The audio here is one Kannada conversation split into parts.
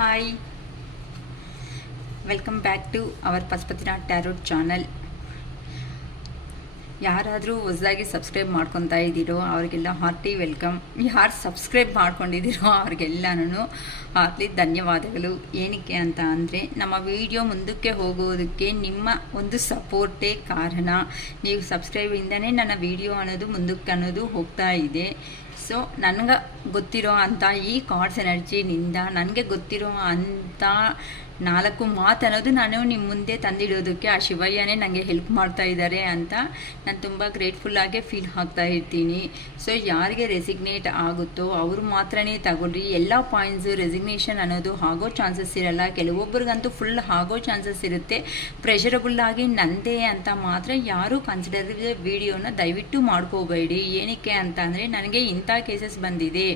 Hi, welcome back to our Pashupatinath tarot channel. ಯಾರಾದರೂ ಹೊಸದಾಗಿ ಸಬ್ಸ್ಕ್ರೈಬ್ ಮಾಡ್ಕೊತಾ ಇದ್ದೀರೋ ಅವ್ರಿಗೆಲ್ಲ ಹಾರ್ಟಿ ವೆಲ್ಕಮ್. ಯಾರು ಸಬ್ಸ್ಕ್ರೈಬ್ ಮಾಡ್ಕೊಂಡಿದ್ದೀರೋ ಅವ್ರಿಗೆಲ್ಲನೂ ಹಾರ್ಟ್ಲಿ ಧನ್ಯವಾದಗಳು. ಏನಕ್ಕೆ ಅಂತ ಅಂದರೆ ನಮ್ಮ ವಿಡಿಯೋ ಮುಂದಕ್ಕೆ ಹೋಗೋದಕ್ಕೆ ನಿಮ್ಮ ಒಂದು ಸಪೋರ್ಟೇ ಕಾರಣ. ನೀವು ಸಬ್ಸ್ಕ್ರೈಬಿಂದನೇ ನನ್ನ ವಿಡಿಯೋ ಅನ್ನೋದು ಮುಂದಕ್ಕೆ ಅನ್ನೋದು ಹೋಗ್ತಾ ಇದೆ. ಸೊ ನನಗೆ ಗೊತ್ತಿರೋ ಅಂಥ ಈ ಕಾರ್ಡ್ಸ್ ಎನರ್ಜಿನಿಂದ ನನಗೆ ಗೊತ್ತಿರೋ ಅಂಥ 4 ಮಾತು ಅನ್ನೋದು ನಾನು ನಿಮ್ಮ ಮುಂದೆ ತಂದಿಡೋದಕ್ಕೆ ಆ ಶಿವಯ್ಯನೇ ನನಗೆ ಹೆಲ್ಪ್ ಮಾಡ್ತಾ ಇದ್ದಾರೆ ಅಂತ ನಾನು ತುಂಬ ಗ್ರೇಟ್ಫುಲ್ಲಾಗೆ ಫೀಲ್ ಆಗ್ತಾ ಇರ್ತೀನಿ. ಸೊ ಯಾರಿಗೆ ರೆಸಿಗ್ನೇಟ್ ಆಗುತ್ತೋ ಅವರು ಮಾತ್ರನೇ ತಗೊಳ್ರಿ. ಎಲ್ಲ ಪಾಯಿಂಟ್ಸು ರೆಸಿಗ್ನೇಷನ್ ಅನ್ನೋದು ಆಗೋ ಚಾನ್ಸಸ್ ಇರಲ್ಲ. ಕೆಲವೊಬ್ಬರಿಗಂತೂ ಫುಲ್ ಆಗೋ ಚಾನ್ಸಸ್ ಇರುತ್ತೆ. ಪ್ರೆಷರಬುಲ್ಲಾಗಿ ನಂದೇ ಅಂತ ಮಾತ್ರ ಯಾರೂ ಕನ್ಸಿಡರ್ ವಿಡಿಯೋನ ದಯವಿಟ್ಟು ಮಾಡ್ಕೋಬೇಡಿ. ಏನಕ್ಕೆ ಅಂತ ಅಂದರೆ ನನಗೆ ಇಂಥ ಕೇಸಸ್ ಬಂದಿದೆ.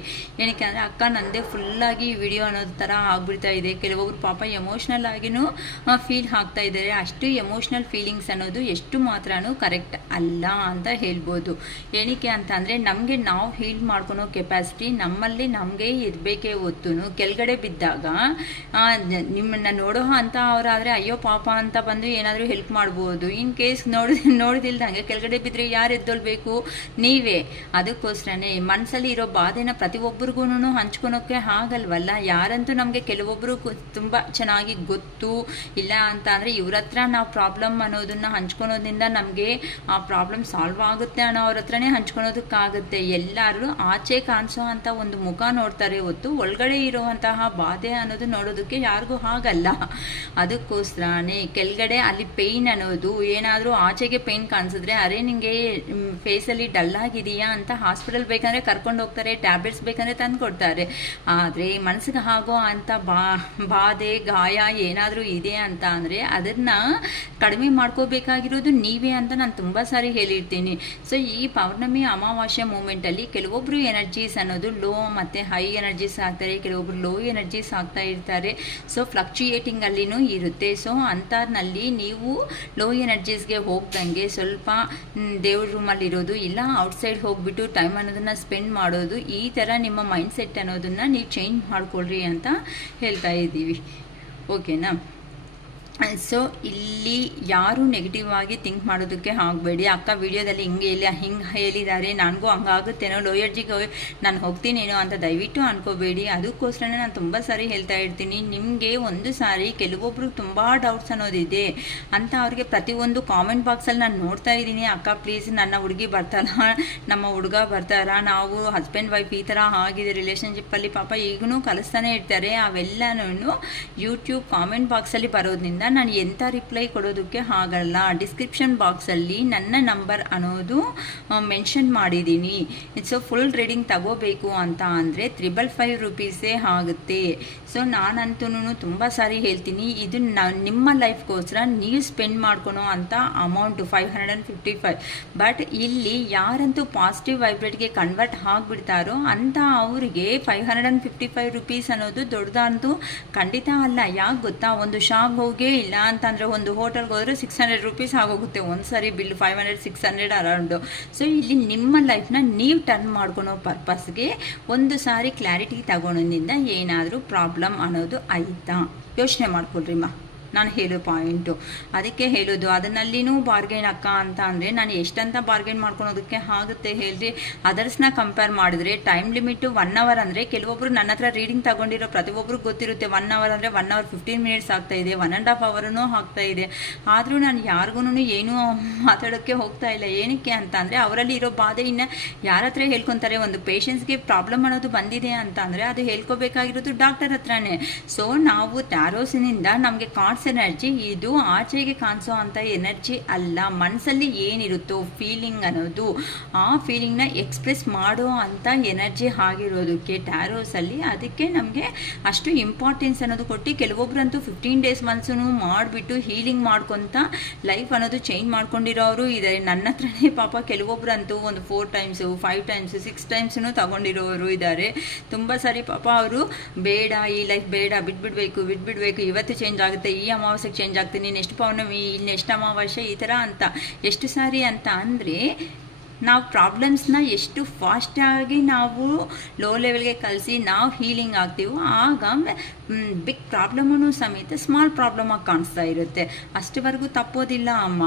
ಏನಕ್ಕೆ ಅಂದರೆ ಅಕ್ಕ ನಂದೇ ಫುಲ್ಲಾಗಿ ವಿಡಿಯೋ ಅನ್ನೋದು ಥರ ಆಗ್ಬಿಡ್ತಾ ಇದೆ. ಕೆಲವೊಬ್ರು ಪಾಪ ಎಮೋಷ್ನಲ್ ಆಗಿನೂ ಫೀಲ್ ಆಗ್ತಾ ಇದ್ದಾರೆ. ಅಷ್ಟು ಎಮೋಷ್ನಲ್ ಫೀಲಿಂಗ್ಸ್ ಅನ್ನೋದು ಎಷ್ಟು ಮಾತ್ರನೂ ಕರೆಕ್ಟ್ ಅಲ್ಲ ಅಂತ ಹೇಳ್ಬೋದು. ಏನಕ್ಕೆ ಅಂತ ಅಂದರೆ ನಮಗೆ ನಾವು ಹೀಲ್ ಮಾಡ್ಕೊಳೋ ಕೆಪಾಸಿಟಿ ನಮ್ಮಲ್ಲಿ ನಮಗೆ ಇರಬೇಕೇ ಹೊತ್ತು ಕೆಳಗಡೆ ಬಿದ್ದಾಗ ನಿಮ್ಮನ್ನು ನೋಡೋ ಅಂತ ಅವರಾದರೆ ಅಯ್ಯೋ ಪಾಪ ಅಂತ ಬಂದು ಏನಾದರೂ ಹೆಲ್ಪ್ ಮಾಡ್ಬೋದು. ಇನ್ ಕೇಸ್ ನೋಡಿದಿಲ್ದಂಗೆ ಕೆಳಗಡೆ ಬಿದ್ದರೆ ಯಾರು ಎದ್ದೊಳ್ಬೇಕು? ನೀವೇ. ಅದಕ್ಕೋಸ್ಕರನೇ ಮನಸ್ಸಲ್ಲಿ ಇರೋ ಬಾಧೆನ ಪ್ರತಿಯೊಬ್ಬರಿಗೂ ಹಂಚ್ಕೊಳೋಕ್ಕೆ ಆಗಲ್ವಲ್ಲ. ಯಾರಂತೂ ನಮಗೆ ಕೆಲವೊಬ್ಬರು ತುಂಬ ಚೆನ್ನಾಗಿ ಗೊತ್ತು ಇಲ್ಲ ಅಂತ ಅಂದರೆ ಇವ್ರ ಹತ್ರ ನಾವು ಪ್ರಾಬ್ಲಮ್ ಅನ್ನೋದನ್ನ ಹಂಚ್ಕೊಳೋದ್ರಿಂದ ನಮಗೆ ಆ ಪ್ರಾಬ್ಲಮ್ ಸಾಲ್ವ್ ಆಗುತ್ತೆ ಅನ್ನೋ ಅವ್ರ ಹತ್ರನೇ ಹಂಚ್ಕೊಳೋದಕ್ಕಾಗುತ್ತೆ. ಎಲ್ಲರೂ ಆಚೆ ಕಾಣಿಸೋ ಅಂತ ಒಂದು ಮುಖ ನೋಡ್ತಾರೆ ಹೊತ್ತು ಒಳಗಡೆ ಇರುವಂತಹ ಬಾಧೆ ಅನ್ನೋದು ನೋಡೋದಕ್ಕೆ ಯಾರಿಗೂ ಆಗಲ್ಲ. ಅದಕ್ಕೋಸ್ಕರನೇ ಕೆಳಗಡೆ ಅಲ್ಲಿ ಪೇಯ್ನ್ ಅನ್ನೋದು ಏನಾದರೂ ಆಚೆಗೆ ಪೇಯ್ನ್ ಕಾಣಿಸಿದ್ರೆ ಅರೆ ನಿಮಗೆ ಫೇಸಲ್ಲಿ ಡಲ್ ಆಗಿದೆಯಾ ಅಂತ ಹಾಸ್ಪಿಟಲ್ ಬೇಕಂದರೆ ಕರ್ಕೊಂಡು ಹೋಗ್ತಾರೆ, ಟ್ಯಾಬ್ಲೆಟ್ಸ್ ಬೇಕಂದರೆ ತಂದು ಕೊಡ್ತಾರೆ. ಆದರೆ ಮನಸ್ಸಿಗೆ ಆಗೋ ಅಂತ ಬಾಧೆ ಗಾಯ ಏನಾದರೂ ಇದೆ ಅಂತ ಅಂದರೆ ಅದನ್ನು ಕಡಿಮೆ ಮಾಡ್ಕೋಬೇಕಾಗಿರೋದು ನೀವೇ ಅಂತ ನಾನು ತುಂಬ ಸಾರಿ ಹೇಳಿರ್ತೀನಿ. ಸೊ ಈ ಪೌರ್ಣಮಿ ಅಮಾವಾಸ್ಯೆ ಮೂಮೆಂಟಲ್ಲಿ ಕೆಲವೊಬ್ಬರು ಎನರ್ಜೀಸ್ ಅನ್ನೋದು ಲೋ ಮತ್ತು ಹೈ ಎನರ್ಜೀಸ್ ಆಗ್ತಾರೆ, ಕೆಲವೊಬ್ರು ಲೋ ಎನರ್ಜೀಸ್ ಆಗ್ತಾ ಇರ್ತಾರೆ. ಸೊ ಫ್ಲಕ್ಚುಯೇಟಿಂಗ್ ಅಲ್ಲಿನೂ ಇರುತ್ತೆ. ಸೊ ಅಂಥದ್ರಲ್ಲಿ ನೀವು ಲೋ ಎನರ್ಜೀಸ್ಗೆ ಹೋಗ್ದಂಗೆ ಸ್ವಲ್ಪ ದೇವ್ರ ರೂಮಲ್ಲಿರೋದು ಇಲ್ಲ ಔಟ್ಸೈಡ್ ಹೋಗ್ಬಿಟ್ಟು ಟೈಮ್ ಅನ್ನೋದನ್ನು ಸ್ಪೆಂಡ್ ಮಾಡೋದು, ಈ ಥರ ನಿಮ್ಮ ಮೈಂಡ್ ಸೆಟ್ ಅನ್ನೋದನ್ನು ನೀವು ಚೇಂಜ್ ಮಾಡ್ಕೊಳ್ರಿ ಅಂತ ಹೇಳ್ತಾ ಇದ್ದೀವಿ. ಓಕೆನಾ? ಸೊ ಇಲ್ಲಿ ಯಾರು ನೆಗೆಟಿವ್ ಆಗಿ ಥಿಂಕ್ ಮಾಡೋದಕ್ಕೆ ಆಗಬೇಡಿ. ಅಕ್ಕ ವಿಡಿಯೋದಲ್ಲಿ ಹಿಂಗೆ ಹೇಳಿದ್ದಾರೆ ನನಗೂ ಹಂಗಾಗುತ್ತೇನೋ, ಲೋಯರ್ಜಿಗೆ ನಾನು ಹೋಗ್ತೀನೇನೋ ಅಂತ ದಯವಿಟ್ಟು ಅನ್ಕೋಬೇಡಿ. ಅದಕ್ಕೋಸ್ಕರನೇ ನಾನು ತುಂಬ ಸಾರಿ ಹೇಳ್ತಾ ಇರ್ತೀನಿ, ನಿಮಗೆ ಒಂದು ಸಾರಿ ಕೆಲವೊಬ್ರು ತುಂಬ ಡೌಟ್ಸ್ ಅನ್ನೋದಿದೆ ಅಂತ ಅವ್ರಿಗೆ ಪ್ರತಿಯೊಂದು ಕಾಮೆಂಟ್ ಬಾಕ್ಸಲ್ಲಿ ನಾನು ನೋಡ್ತಾ ಇದ್ದೀನಿ. ಅಕ್ಕ ಪ್ಲೀಸ್ ನನ್ನ ಹುಡುಗಿ ಬರ್ತಾರ, ನಮ್ಮ ಹುಡುಗ ಬರ್ತಾರ, ನಾವು ಹಸ್ಬೆಂಡ್ ವೈಫ್ ಈ ಥರ ಆಗಿದೆ ರಿಲೇಷನ್ಶಿಪ್ಪಲ್ಲಿ ಪಾಪ ಈಗೂ ಕಲಿಸ್ತಾನೆ ಇರ್ತಾರೆ. ಅವೆಲ್ಲನೂ ಯೂಟ್ಯೂಬ್ ಕಾಮೆಂಟ್ ಬಾಕ್ಸಲ್ಲಿ ಬರೋದ್ರಿಂದ ನಾನು ಎಂಥ ರಿಪ್ಲೈ ಕೊಡೋದಕ್ಕೆ ಆಗಲ್ಲ. ಡಿಸ್ಕ್ರಿಪ್ಷನ್ ಬಾಕ್ಸಲ್ಲಿ ನನ್ನ ನಂಬರ್ ಅನ್ನೋದು ಮೆನ್ಷನ್ ಮಾಡಿದ್ದೀನಿ. ಸೊ ಫುಲ್ ರೀಡಿಂಗ್ ತಗೋಬೇಕು ಅಂತ ಅಂದರೆ 555 ರೂಪೀಸೇ ಆಗುತ್ತೆ. ಸೊ ನಾನಂತೂ ತುಂಬ ಸಾರಿ ಹೇಳ್ತೀನಿ, ಇದು ನಿಮ್ಮ ಲೈಫ್ಗೋಸ್ಕರ ನೀವು ಸ್ಪೆಂಡ್ ಮಾಡ್ಕೊಳೋ ಅಂತ ಅಮೌಂಟು 555. ಬಟ್ ಇಲ್ಲಿ ಯಾರಂತೂ ಪಾಸಿಟಿವ್ ವೈಬ್ರೇಟ್ಗೆ ಕನ್ವರ್ಟ್ ಆಗಿಬಿಡ್ತಾರೋ ಅಂತ ಅವರಿಗೆ 555 ರೂಪೀಸ್ ಅನ್ನೋದು ದೊಡ್ಡದಂತೂ ಖಂಡಿತ ಅಲ್ಲ. ಯಾಕೆ ಗೊತ್ತಾ? ಒಂದು ಶಾಪ್ ಹೋಗಿ ಇಲ್ಲ ಅಂತಂದರೆ ಒಂದು ಹೋಟೆಲ್ಗೆ ಹೋದರೆ 600 ರೂಪೀಸ್ ಆಗೋಗುತ್ತೆ ಒಂದು ಸಾರಿ ಬಿಲ್, 500-600 ಅರೌಂಡು. ಸೊ ಇಲ್ಲಿ ನಿಮ್ಮ ಲೈಫ್ನ ನೀವು ಟರ್ನ್ ಮಾಡ್ಕೊಳೋ ಪರ್ಪಸ್ಗೆ ಒಂದು ಸಾರಿ ಕ್ಲಾರಿಟಿ ತಗೊಳೋದ್ರಿಂದ ಏನಾದರೂ ಪ್ರಾಬ್ಲಮ್ ಅನ್ನೋದು ಆಯಿತಾ ಯೋಚನೆ ಮಾಡ್ಕೊಳ್ರಿಮ್ಮ. ನಾನು ಹೇಳೋ ಪಾಯಿಂಟು ಅದಕ್ಕೆ ಹೇಳೋದು. ಅದನ್ನಲ್ಲಿನೂ ಬಾರ್ಗೇನ್ ಅಕ್ಕ ಅಂತ ಅಂದರೆ ನಾನು ಎಷ್ಟಂತ ಬಾರ್ಗೇನ್ ಮಾಡ್ಕೊಳೋದಕ್ಕೆ ಆಗುತ್ತೆ ಹೇಳ್ರಿ. ಅದರ್ಸ್ನ ಕಂಪೇರ್ ಮಾಡಿದ್ರೆ ಟೈಮ್ ಲಿಮಿಟು 1 ಅವರ್ ಅಂದರೆ ಕೆಲವೊಬ್ಬರು ನನ್ನ ಹತ್ರ ರೀಡಿಂಗ್ ತಗೊಂಡಿರೋ ಪ್ರತಿಯೊಬ್ಬರಿಗೆ ಗೊತ್ತಿರುತ್ತೆ 1 ಅವರ್ ಅಂದರೆ 1 ಅವರ್ 15 ಮಿನಿಟ್ಸ್ ಆಗ್ತಾ ಇದೆ, 1.5 ಅವರೂ ಆಗ್ತಾ ಇದೆ. ಆದರೂ ನಾನು ಯಾರಿಗೂ ಏನೂ ಮಾತಾಡೋಕ್ಕೆ ಹೋಗ್ತಾ ಇಲ್ಲ. ಏನಕ್ಕೆ ಅಂತ ಅಂದರೆ ಅವರಲ್ಲಿ ಇರೋ ಬಾಧೆಯನ್ನು ಯಾರ ಹತ್ರ ಹೇಳ್ಕೊತಾರೆ? ಒಂದು ಪೇಷಂಟ್ಸ್ಗೆ ಪ್ರಾಬ್ಲಮ್ ಅನ್ನೋದು ಬಂದಿದೆ ಅಂತ ಅಂದರೆ ಅದು ಹೇಳ್ಕೋಬೇಕಾಗಿರೋದು ಡಾಕ್ಟರ್ ಹತ್ರನೇ. ಸೊ ನಾವು ಟ್ಯಾರೋಸಿನಿಂದ ನಮಗೆ ಕಾರ್ಡ್ಸ್ ಎನರ್ಜಿ ಇದು ಆಚೆಗೆ ಕಾಣಿಸೋ ಅಂತ ಎನರ್ಜಿ ಅಲ್ಲ. ಮನಸ್ಸಲ್ಲಿ ಏನಿರುತ್ತೋ ಫೀಲಿಂಗ್ ಅನ್ನೋದು ಆ ಫೀಲಿಂಗ್ನ ಎಕ್ಸ್ಪ್ರೆಸ್ ಮಾಡೋ ಅಂತ ಎನರ್ಜಿ ಆಗಿರೋದಕ್ಕೆ ಟ್ಯಾರೋಸಲ್ಲಿ ಅದಕ್ಕೆ ನಮಗೆ ಅಷ್ಟು ಇಂಪಾರ್ಟೆನ್ಸ್ ಅನ್ನೋದು ಕೊಟ್ಟು ಕೆಲವೊಬ್ಬರಂತೂ 15 ಡೇಸ್ ಮನ್ಸೂ ಮಾಡಿಬಿಟ್ಟು ಹೀಲಿಂಗ್ ಮಾಡ್ಕೊತ ಲೈಫ್ ಅನ್ನೋದು ಚೇಂಜ್ ಮಾಡ್ಕೊಂಡಿರೋರು ಇದ್ದಾರೆ. ನನ್ನ ಹತ್ರನೇ ಪಾಪ ಕೆಲವೊಬ್ಬರಂತೂ ಒಂದು 4 ಟೈಮ್ಸು 5 ಟೈಮ್ಸು 6 ಟೈಮ್ಸೂ ತಗೊಂಡಿರೋರು ಇದ್ದಾರೆ. ತುಂಬ ಸಾರಿ ಪಾಪ ಅವರು ಬೇಡ ಈ ಲೈಫ್ ಬೇಡ ಬಿಟ್ಬಿಡ್ಬೇಕು, ಇವತ್ತು ಚೇಂಜ್ ಆಗುತ್ತೆ, ಈ ಅಮಾವಾಸ್ಯೆಗೆ ಚೇಂಜ್ ಆಗ್ತೀನಿ, ನೆಕ್ಸ್ಟ್ ಪೌರ್ಣಮಿ, ನೆಕ್ಸ್ಟ್ ಅಮಾವಾಸ್ಯೆ, ಈ ಥರ ಅಂತ ಎಷ್ಟು ಸಾರಿ ಅಂತ ಅಂದರೆ ನಾವು ಪ್ರಾಬ್ಲಮ್ಸ್ನ ಎಷ್ಟು ಫಾಸ್ಟಾಗಿ ನಾವು ಲೋ ಲೆವೆಲ್ಗೆ ಕಲಿಸಿ ನಾವು ಹೀಲಿಂಗ್ ಆಗ್ತೀವೋ ಆಗ ಬಿಗ್ ಪ್ರಾಬ್ಲಮೂ ಸಮೇತ ಸ್ಮಾಲ್ ಪ್ರಾಬ್ಲಮಾಗಿ ಕಾಣಿಸ್ತಾ ಇರುತ್ತೆ. ಅಷ್ಟುವರೆಗೂ ತಪ್ಪೋದಿಲ್ಲ ಅಮ್ಮ.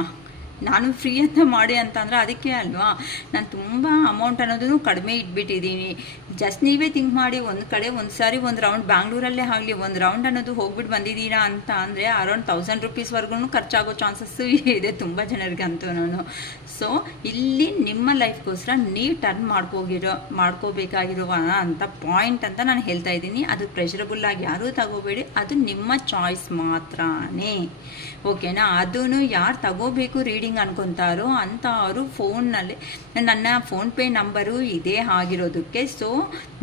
ನಾನು ಫ್ರೀ ಅಂತ ಮಾಡಿ ಅಂತಂದರೆ ಅದಕ್ಕೆ ಅಲ್ವಾ ನಾನು ತುಂಬ ಅಮೌಂಟ್ ಅನ್ನೋದನ್ನು ಕಡಿಮೆ ಇಟ್ಬಿಟ್ಟಿದ್ದೀನಿ. ಜಸ್ಟ್ ನೀವೇ ಥಿಂಕ್ ಮಾಡಿ, ಒಂದು ಕಡೆ ಒಂದು ಸಾರಿ ಒಂದು ರೌಂಡ್ ಬ್ಯಾಂಗ್ಳೂರಲ್ಲೇ ಆಗಲಿ ಒಂದು ರೌಂಡ್ ಅನ್ನೋದು ಹೋಗ್ಬಿಟ್ಟು ಬಂದಿದ್ದೀರಾ ಅಂತ ಅಂದರೆ ಅರೌಂಡ್ 1000 ರೂಪೀಸ್ವರೆಗೂ ಖರ್ಚಾಗೋ ಚಾನ್ಸಸ್ಸು ಇದೆ ತುಂಬ ಜನರಿಗಂತೂ. ಸೊ ಇಲ್ಲಿ ನಿಮ್ಮ ಲೈಫ್ಗೋಸ್ಕರ ನೀವು ಟರ್ನ್ ಮಾಡ್ಕೋಬೇಕಾಗಿರುವ ಅಂತ ಪಾಯಿಂಟ್ ಅಂತ ನಾನು ಹೇಳ್ತಾ ಇದ್ದೀನಿ. ಅದು ಪ್ರೆಷರಬುಲ್ಲಾಗಿ ಯಾರೂ ತಗೋಬೇಡಿ, ಅದು ನಿಮ್ಮ ಚಾಯ್ಸ್ ಮಾತ್ರನೇ, ಓಕೆನಾ. ಅದೂ ಯಾರು ತಗೋಬೇಕು ರೀಡಿಂಗ್ ಅನ್ಕೊತಾರೋ ಅಂತ ಅವರು ಫೋನ್ನಲ್ಲಿ ನನ್ನ ಫೋನ್ಪೇ ನಂಬರು ಇದೇ ಆಗಿರೋದಕ್ಕೆ. ಸೊ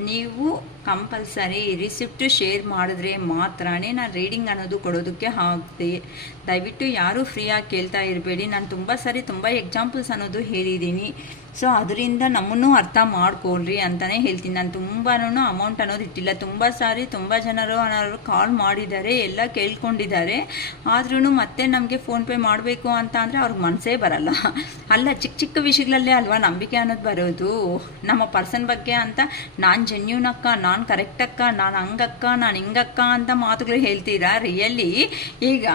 ನೀವು ಕಂಪಲ್ಸರಿ ರಿಸಿಪ್ಟ್ ಶೇರ್ ಮಾಡಿದ್ರೆ ಮಾತ್ರನೇ ನಾನು ರೀಡಿಂಗ್ ಅನ್ನೋದು ಕೊಡೋದಕ್ಕೆ ಆಗುತ್ತೆ. ದಯವಿಟ್ಟು ಯಾರೂ ಫ್ರೀಯಾಗಿ ಕೇಳ್ತಾ ಇರಬೇಡಿ. ನಾನು ತುಂಬ ಸರಿ ತುಂಬ ಎಕ್ಸಾಂಪಲ್ಸ್ ಅನ್ನೋದು ಹೇಳಿದ್ದೀನಿ. ಸೊ ಅದರಿಂದ ನಮ್ಮನ್ನು ಅರ್ಥ ಮಾಡ್ಕೊಳ್ರಿ ಅಂತಲೇ ಹೇಳ್ತೀನಿ. ನಾನು ತುಂಬಾ ಅಮೌಂಟ್ ಅನ್ನೋದು ಇಟ್ಟಿಲ್ಲ. ತುಂಬ ಸಾರಿ ತುಂಬ ಜನರು ಕಾಲ್ ಮಾಡಿದ್ದಾರೆ, ಎಲ್ಲ ಕೇಳ್ಕೊಂಡಿದ್ದಾರೆ. ಆದ್ರೂ ಮತ್ತೆ ನಮಗೆ ಫೋನ್ಪೇ ಮಾಡಬೇಕು ಅಂತ ಅಂದರೆ ಅವ್ರಿಗೆ ಮನಸ್ಸೇ ಬರಲ್ಲ. ಅಲ್ಲ, ಚಿಕ್ಕ ಚಿಕ್ಕ ವಿಷಯಗಳಲ್ಲೇ ಅಲ್ವಾ ನಂಬಿಕೆ ಅನ್ನೋದು ಬರೋದು. ನಮ್ಮ ಪರ್ಸನ್ ಬಗ್ಗೆ ಅಂತ ನಾನು ಜೆನ್ಯೂನ್ ಅಕ್ಕ, ನಾನು ಕರೆಕ್ಟ್ ಅಕ್ಕ, ನಾನು ಹಂಗಕ್ಕ, ನಾನು ಹಿಂಗಕ್ಕ ಅಂತ ಮಾತುಗಳು ಹೇಳ್ತೀರಾ. ರಿಯಲಿ ಈಗ